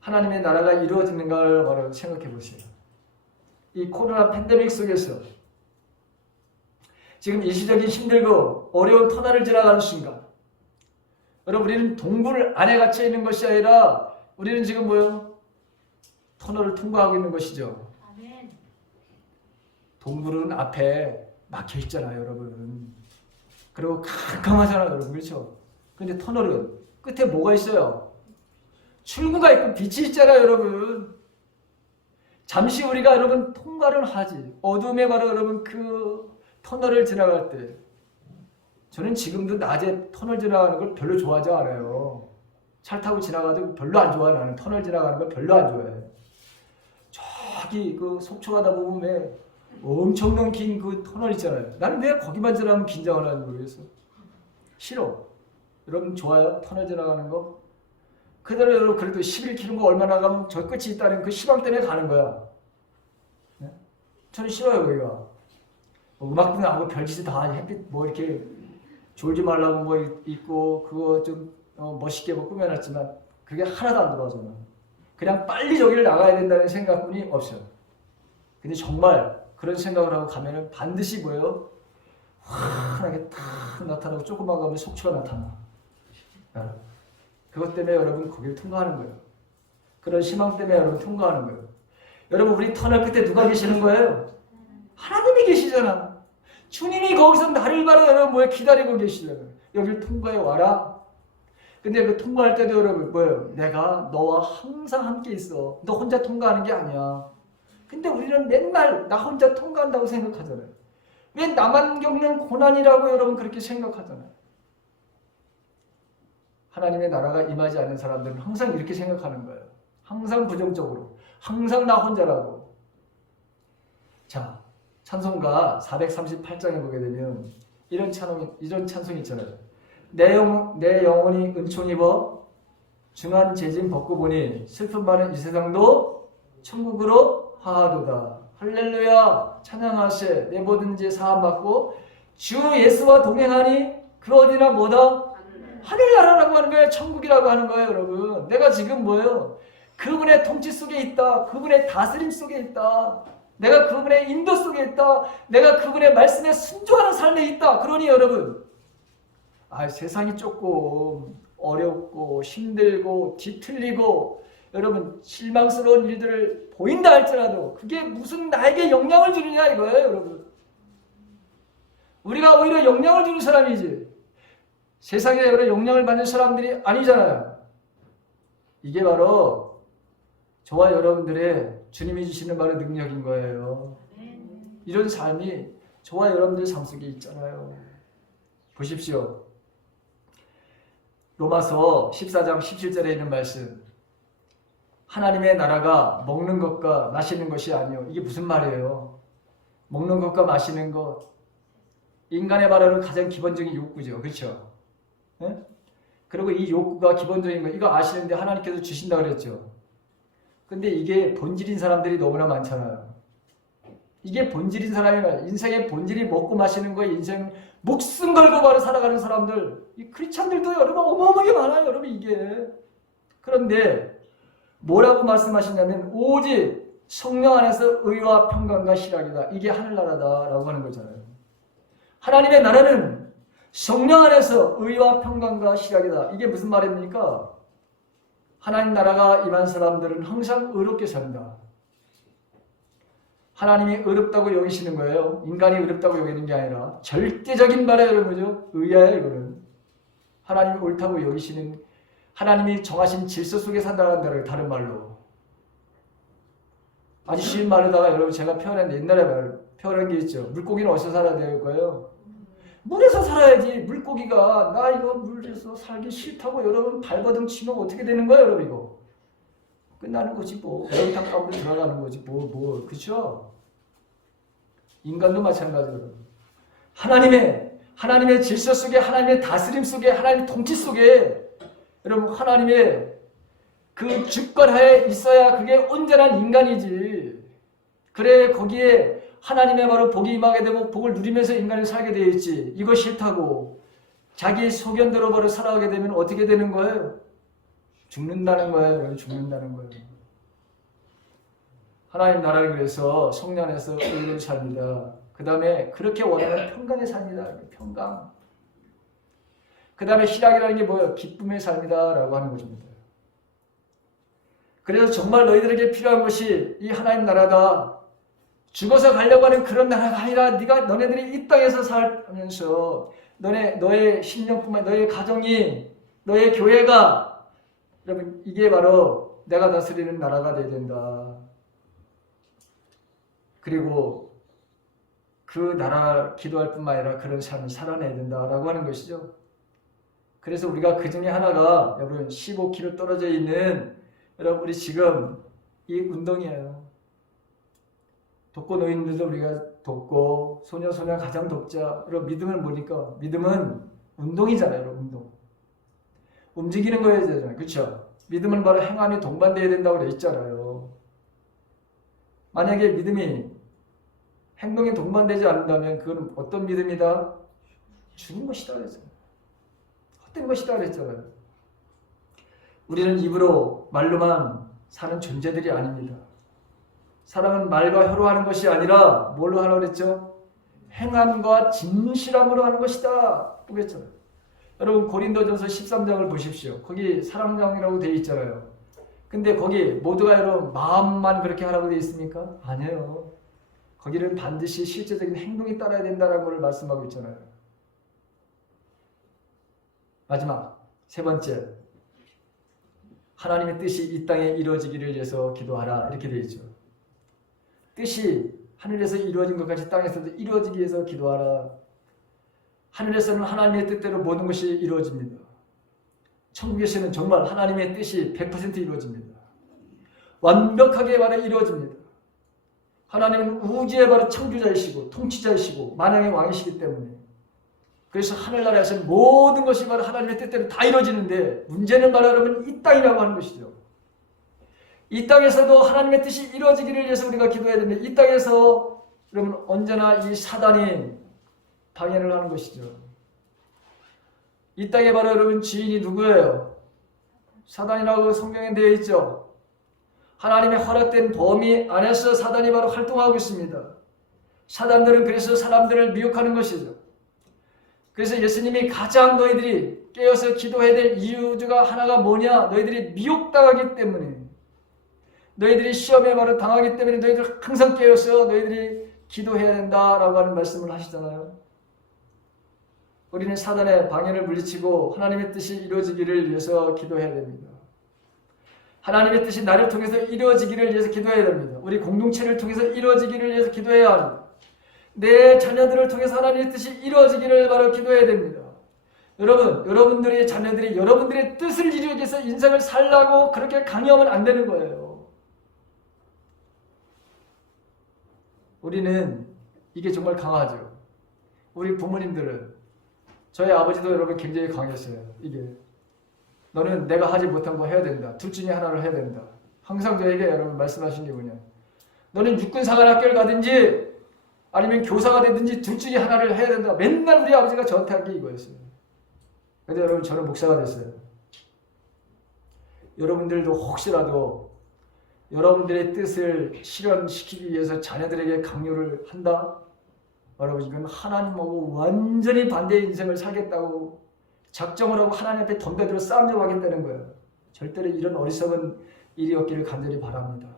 하나님의 나라가 이루어지는가를 바로 생각해 보세요. 이 코로나 팬데믹 속에서 지금 일시적인 힘들고 어려운 터널을 지나가는 순간 여러분 우리는 동굴 안에 갇혀 있는 것이 아니라 우리는 지금 뭐요? 터널을 통과하고 있는 것이죠. 아멘. 동굴은 앞에 막혀 있잖아요, 여러분. 그리고 캄캄하잖아요, 여러분. 그렇죠? 근데 터널은 끝에 뭐가 있어요? 출구가 있고 빛이 있잖아요, 여러분. 잠시 우리가 여러분 통과를 하지. 어둠에 바로 여러분 그 터널을 지나갈 때 저는 지금도 낮에 터널 지나가는 걸 별로 좋아하지 않아요. 차 타고 지나가도 별로 안 좋아해. 나는 터널 지나가는 걸 별로 안 좋아해. 저기 그 속초 가다 보면 엄청난 긴 그 터널 있잖아요. 나는 왜 거기만 지나가면 긴장을 하는지 모르겠어. 싫어. 여러분 좋아요? 터널 지나가는 거? 그대로 여러분 그래도 11km가 얼마나 가면 저 끝이 있다는 그 희망 때문에 가는 거야. 네? 저는 싫어요, 거기가. 뭐 음악도 나오고 별짓이 다 햇빛 뭐 이렇게 졸지 말라고 뭐 있고 그거 좀 멋있게 뭐 꾸며놨지만 그게 하나도 안 들어와 저는. 그냥 빨리 저기를 나가야 된다는 생각뿐이 없어요. 근데 정말 그런 생각을 하고 가면은 반드시 뭐예요? 환하게 탁 나타나고 조금만 가면 속초가 나타나. 그것 때문에 여러분 거기를 통과하는 거예요. 그런 희망 때문에 여러분 통과하는 거예요. 여러분 우리 터널 끝에 누가 계시는 거예요? 하나님이 계시잖아. 주님이 거기서 나를 바로 여러분 뭐에 기다리고 계시잖아요. 여기를 통과해 와라. 근데 그 통과할 때도 여러분 뭐예요? 내가 너와 항상 함께 있어. 너 혼자 통과하는 게 아니야. 근데 우리는 맨날 나 혼자 통과한다고 생각하잖아요. 왜 나만 겪는 고난이라고 여러분 그렇게 생각하잖아요. 하나님의 나라가 임하지 않는 사람들은 항상 이렇게 생각하는 거예요. 항상 부정적으로. 항상 나 혼자라고. 자, 찬송가 438장에 보게 되면 이런 찬송이 있잖아요. 내 영혼이 은총 입어 중한 재짐 벗고 보니 슬픔 많은 이 세상도 천국으로 하하도다. 할렐루야 찬양하세. 내 모든 죄 사함 받고 주 예수와 동행하니 그 어디나 뭐다? 하늘나라라고 하는 거예요. 천국이라고 하는 거예요, 여러분. 내가 지금 뭐예요? 그분의 통치 속에 있다. 그분의 다스림 속에 있다. 내가 그분의 인도 속에 있다. 내가 그분의 말씀에 순종하는 삶에 있다. 그러니 여러분, 세상이 조금 어렵고 힘들고 뒤틀리고 여러분 실망스러운 일들을 보인다 할지라도 그게 무슨 나에게 영향을 주느냐 이거예요, 여러분. 우리가 오히려 영향을 주는 사람이지 세상에 여러 영향을 받는 사람들이 아니잖아요. 이게 바로 저와 여러분들의 주님이 주시는 바로 능력인 거예요. 이런 삶이 저와 여러분들 삶 속에 있잖아요. 보십시오. 로마서 14장 17절에 있는 말씀. 하나님의 나라가 먹는 것과 마시는 것이 아니요. 이게 무슨 말이에요? 먹는 것과 마시는 것. 인간의 바라는 가장 기본적인 욕구죠. 그렇죠? 네? 그리고 이 욕구가 기본적인 거 이거 아시는데 하나님께서 주신다고 그랬죠. 근데 이게 본질인 사람들이 너무나 많잖아요. 이게 본질인 사람이 인생의 본질이 먹고 마시는 거에 인생 목숨 걸고 바로 살아가는 사람들 이 크리스찬들도 여러분 어마어마하게 많아요. 여러분 이게. 그런데 뭐라고 말씀하시냐면 오직 성령 안에서 의와 평강과 희락이다. 이게 하늘나라다라고 하는 거잖아요. 하나님의 나라는 성령 안에서 의와 평강과 희락이다. 이게 무슨 말입니까? 하나님 나라가 임한 사람들은 항상 의롭게 산다. 하나님이 의롭다고 여기시는 거예요. 인간이 의롭다고 여기는 게 아니라 절대적인 말이에요, 여러분요. 의야예요, 이거는. 하나님이 옳다고 여기시는 하나님이 정하신 질서 속에 산다는 거예요. 다른 말로. 아주 쉬운 말로다가 여러분 제가 표현했는데 옛날에 표현한 게 있죠. 물고기는 어디서 살아야 될 거예요? 물에서 살아야지. 물고기가 나 이거 물에서 살기 싫다고 여러분 발버둥 치면 어떻게 되는 거예요, 여러분 이거? 끝나는 거지 뭐. 매운탕 가운데 들어가는 거지 뭐 그렇죠? 인간도 마찬가지로 하나님의 질서 속에 하나님의 다스림 속에 하나님의 통치 속에 여러분 하나님의 그 주권하에 있어야 그게 온전한 인간이지. 그래 거기에 하나님의 바로 복이 임하게 되고 복을 누리면서 인간이 살게 되어 있지. 이거 싫다고 자기 소견대로 바로 살아가게 되면 어떻게 되는 거예요? 죽는다는 거예요. 죽는다는 거예요. 하나님 나라를 그래서 성령 안에서 의로운 삶이다. 그 다음에 그렇게 원하는 평강의 삶이다. 평강. 그 다음에 희락이라는 게 뭐예요? 기쁨의 삶이다 라고 하는 것입니다. 그래서 정말 너희들에게 필요한 것이 이 하나님 나라다. 죽어서 가려고 하는 그런 나라가 아니라 너네들이 이 땅에서 살면서 너의 신령뿐만 너의 가정이 너의 교회가 여러분 이게 바로 내가 다스리는 나라가 되어야 된다. 그리고 그 나라 기도할 뿐만 아니라 그런 삶을 살아내야 된다라고 하는 것이죠. 그래서 우리가 그 중에 하나가 여러분 15km 떨어져 있는 여러분 우리 지금 이 운동이에요. 돕고 노인들도 우리가 돕고 소녀 가장 돕자. 여러분 믿음은 뭐니까? 믿음은 운동이잖아요. 여러분 운동. 움직이는 거여야 되잖아요. 그렇죠? 믿음은 바로 행함이 동반되어야 된다고 되어 있잖아요. 만약에 믿음이 행동에 동반되지 않는다면 그건 어떤 믿음이다? 죽은 것이다 그랬잖아요. 헛된 것이다 그랬잖아요. 우리는 입으로 말로만 사는 존재들이 아닙니다. 사람은 말과 혀로 하는 것이 아니라 뭘로 하라고 그랬죠? 행함과 진실함으로 하는 것이다 그랬잖아요. 여러분 고린도전서 13장을 보십시오. 거기 사랑장이라고 되어 있잖아요. 근데 거기 모두가 여러분 마음만 그렇게 하라고 되어 있습니까? 아니에요. 거기는 반드시 실제적인 행동이 따라야 된다는 걸 말씀하고 있잖아요. 마지막 세 번째, 하나님의 뜻이 이 땅에 이루어지기를 위해서 기도하라 이렇게 되어 있죠. 뜻이 하늘에서 이루어진 것 같이 땅에서도 이루어지기 위해서 기도하라. 하늘에서는 하나님의 뜻대로 모든 것이 이루어집니다. 천국에서는 정말 하나님의 뜻이 100% 이루어집니다. 완벽하게 바로 이루어집니다. 하나님은 우주의 바로 창조자이시고 통치자이시고 만왕의 왕이시기 때문에 그래서 하늘나라에서 모든 것이 바로 하나님의 뜻대로 다 이루어지는데 문제는 바로 여러분 이 땅이라고 하는 것이죠. 이 땅에서도 하나님의 뜻이 이루어지기를 위해서 우리가 기도해야 되는데 이 땅에서 여러분 언제나 이 사단이 방해를 하는 것이죠. 이 땅에 바로 여러분 주인이 누구예요? 사단이라고 성경에 되어 있죠. 하나님의 허락된 범위 안에서 사단이 바로 활동하고 있습니다. 사단들은 그래서 사람들을 미혹하는 것이죠. 그래서 예수님이 가장 너희들이 깨어서 기도해야 될 이유가 하나가 뭐냐? 너희들이 미혹당하기 때문에 너희들이 시험에 바로 당하기 때문에 너희들 항상 깨어서 너희들이 기도해야 된다라고 하는 말씀을 하시잖아요. 우리는 사단의 방해를 물리치고 하나님의 뜻이 이루어지기를 위해서 기도해야 됩니다. 하나님의 뜻이 나를 통해서 이루어지기를 위해서 기도해야 됩니다. 우리 공동체를 통해서 이루어지기를 위해서 기도해야 합니다. 내 자녀들을 통해서 하나님의 뜻이 이루어지기를 바로 기도해야 됩니다. 여러분들의 자녀들이 여러분들의 뜻을 이루기 위해서 인생을 살라고 그렇게 강요하면 안 되는 거예요. 우리는 이게 정말 강하죠. 우리 부모님들은 저희 아버지도 여러분 굉장히 강했어요. 이게 너는 내가 하지 못한 거 해야 된다. 둘 중에 하나를 해야 된다. 항상 저에게 여러분 말씀하신 게 뭐냐. 너는 육군사관학교를 가든지 아니면 교사가 되든지 둘 중에 하나를 해야 된다. 맨날 우리 아버지가 저한테 한 게 이거였어요. 그런데 여러분 저는 목사가 됐어요. 여러분들도 혹시라도 여러분들의 뜻을 실현시키기 위해서 자녀들에게 강요를 한다? 여러분 이건 하나님하고 완전히 반대의 인생을 살겠다고 작정을 하고 하나님 앞에 덤벼들어 싸움을 하겠다는 거예요. 절대로 이런 어리석은 일이 없기를 간절히 바랍니다.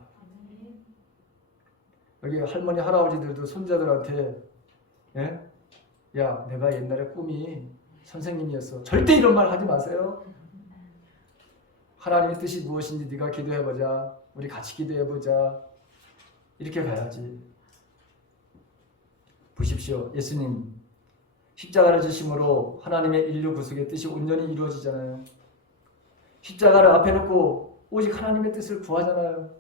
여기 할머니 할아버지들도 손자들한테 야 내가 옛날에 꿈이 선생님이었어. 절대 이런 말 하지 마세요. 하나님의 뜻이 무엇인지 네가 기도해보자. 우리 같이 기도해보자. 이렇게 가야지. 보십시오. 예수님 십자가를 지심으로 하나님의 인류 구속의 뜻이 온전히 이루어지잖아요. 십자가를 앞에 놓고 오직 하나님의 뜻을 구하잖아요.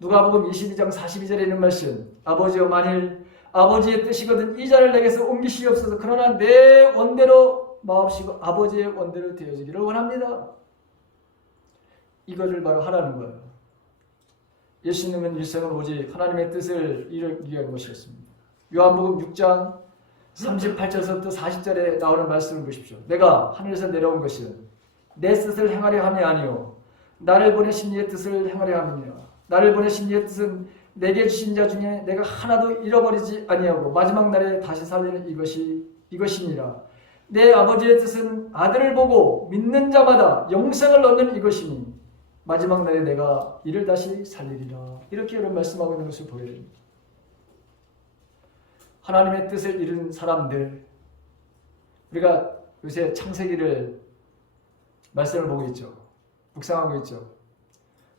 누가복음 22장 42절에 있는 말씀, 아버지여 만일 아버지의 뜻이거든 이 잔을 내게서 옮기시옵소서. 그러나 내 원대로 마옵시고 아버지의 원대로 되어지기를 원합니다. 이거를 바로 하라는 거예요. 예수님은 일생은 오직 하나님의 뜻을 이루기 위한 것이었습니다. 요한복음 6장 38절부터 40절에 나오는 말씀을 보십시오. 내가 하늘에서 내려온 것은 내 뜻을 행하려 함이 아니요 나를 보내신 이의 뜻을 행하려 함이며 나를 보내신 이의 뜻은 내게 주신 자 중에 내가 하나도 잃어버리지 아니하고 마지막 날에 다시 살리는 이것이니라. 내 아버지의 뜻은 아들을 보고 믿는 자마다 영생을 얻는 이것이니 마지막 날에 내가 이를 다시 살리리라. 이렇게 이런 말씀하고 있는 것을 보게 됩니다. 하나님의 뜻을 이룬 사람들, 우리가 요새 창세기를 말씀을 보고 있죠. 묵상하고 있죠.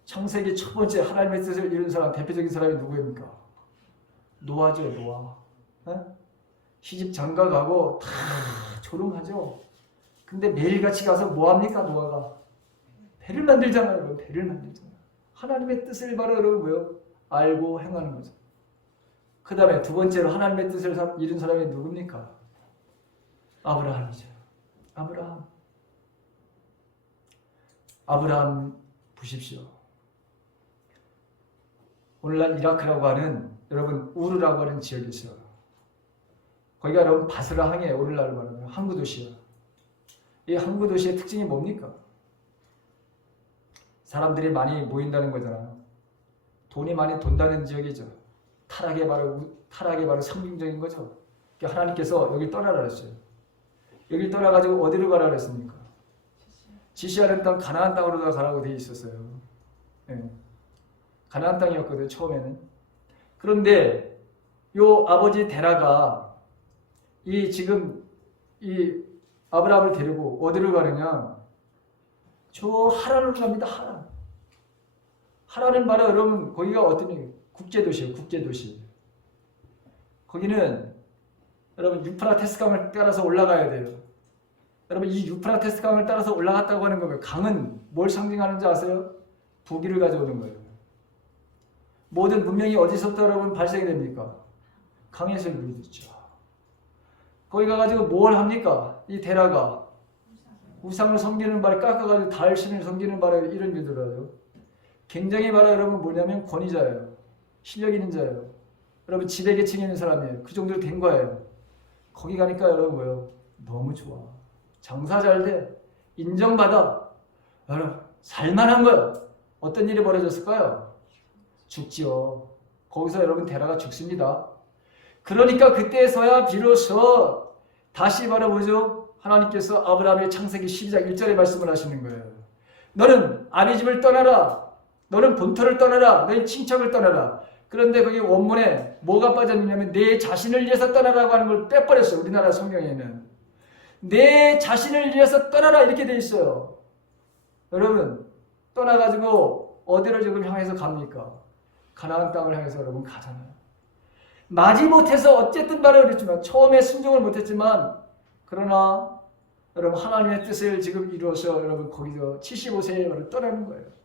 창세기 첫 번째 하나님의 뜻을 이룬 사람, 대표적인 사람이 누구입니까? 노아죠. 노아. 시집 장가가고 다 조롱하죠. 근데 매일같이 가서 뭐합니까? 노아가 배를 만들잖아요. 여러분. 배를 만들잖아요. 하나님의 뜻을 바로 여러분 뭐요? 알고 행하는 거죠. 그 다음에 두 번째로 하나님의 뜻을 이룬 사람이 누굽니까? 아브라함이죠. 아브라함 보십시오. 오늘날 이라크라고 하는 여러분 우르라고 하는 지역이 있어요. 거기가 여러분 바스라 항에 오늘날 말하면 항구 도시야. 이 항구 도시의 특징이 뭡니까? 사람들이 많이 모인다는 거잖아요. 돈이 많이 돈다는 지역이죠. 타락의 바로 상징적인 거죠. 그러니까 하나님께서 여기 떠나라 그랬어요. 여기 떠나가지고 어디로 가라 그랬습니까? 지시하는 땅 가나안 땅으로 가라고 되어 있었어요. 네. 가나안 땅이었거든요. 처음에는. 그런데 요 아버지 데라가 지금 이 아브라함을 데리고 어디로 가느냐? 저 하란으로 갑니다. 하란은 바로 여러분 거기가 어떤 국제도시예요. 국제도시. 거기는 여러분 유프라테스 강을 따라서 올라가야 돼요. 여러분 이 유프라테스 강을 따라서 올라갔다고 하는 거예요. 강은 뭘 상징하는지 아세요? 부귀를 가져오는 거예요. 모든 문명이 어디서부터 여러분 발생이 됩니까? 강에서 이루어지죠. 거기 가가지고 뭘 합니까? 이 데라가 우상을 섬기는 발 깎아가지고 달신을 섬기는 발에 이런 일들을 하죠. 굉장히 바로 여러분 뭐냐면 권위자예요. 실력 있는 자예요. 여러분 지배계층에 있는 사람이에요. 그 정도로 된 거예요. 거기 가니까 여러분 뭐예요? 너무 좋아. 장사 잘 돼. 인정받아. 여러분 살만한 거예요. 어떤 일이 벌어졌을까요? 죽지요. 거기서 여러분 데라가 죽습니다. 그러니까 그때서야 비로소 다시 바로 뭐죠? 하나님께서 아브라함의 창세기 12장 1절에 말씀을 하시는 거예요. 너는 아비 집을 떠나라. 너는 본토를 떠나라. 너희 친척을 떠나라. 그런데 거기 원문에 뭐가 빠졌느냐면 내 자신을 위해서 떠나라고 하는 걸 빼버렸어요. 우리나라 성경에는. 내 자신을 위해서 떠나라 이렇게 돼 있어요. 여러분 떠나가지고 어디를 지금 향해서 갑니까? 가나안 땅을 향해서 여러분 가잖아요. 마지못해서 어쨌든 말을 그랬지만 처음에 순종을 못했지만 그러나 여러분 하나님의 뜻을 지금 이루어서 여러분 거기서 75세에 떠나는 거예요.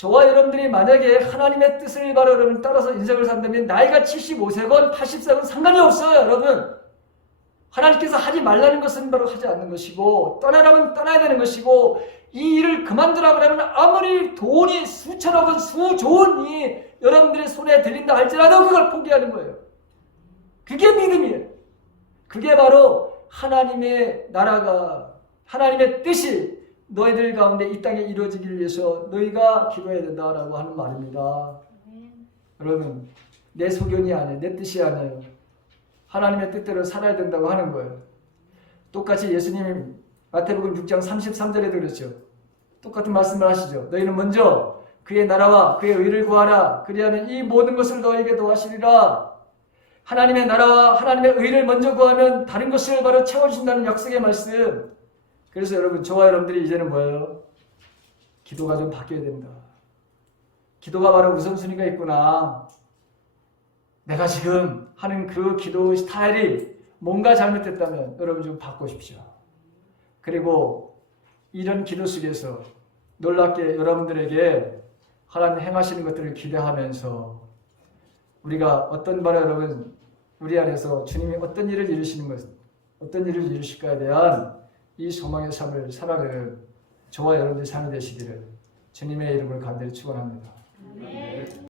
저와 여러분들이 만약에 하나님의 뜻을 바로 여러분 따라서 인생을 산다면 나이가 75세건 80세건 상관이 없어요. 여러분 하나님께서 하지 말라는 것은 바로 하지 않는 것이고 떠나라면 떠나야 되는 것이고 이 일을 그만두라 그러면 아무리 돈이 수천억은 수조원이 여러분들의 손에 들린다 할지라도 그걸 포기하는 거예요. 그게 믿음이에요. 그게 바로 하나님의 나라가 하나님의 뜻이 너희들 가운데 이 땅에 이루어지기 위해서 너희가 기도해야 된다라고 하는 말입니다. 여러분 내 소견이 아니에요. 내 뜻이 아니에요. 하나님의 뜻대로 살아야 된다고 하는 거예요. 똑같이 예수님이 마태복음 6장 33절에도 그랬죠. 똑같은 말씀을 하시죠. 너희는 먼저 그의 나라와 그의 의를 구하라. 그리하면 이 모든 것을 너희에게 더하시리라. 하나님의 나라와 하나님의 의를 먼저 구하면 다른 것을 바로 채워주신다는 약속의 말씀. 그래서 여러분 저와 여러분들이 이제는 뭐예요? 기도가 좀 바뀌어야 된다. 기도가 바로 우선순위가 있구나. 내가 지금 하는 그 기도 스타일이 뭔가 잘못됐다면 여러분 좀 바꾸십시오. 그리고 이런 기도 속에서 놀랍게 여러분들에게 하나님 행하시는 것들을 기대하면서 우리가 어떤 바로 여러분 우리 안에서 주님이 어떤 일을 이루시는 것, 어떤 일을 이루실까에 대한 이 소망의 삶을 살아가는 저와 여러분들의 삶이 되시기를 주님의 이름으로 간절히 축원합니다.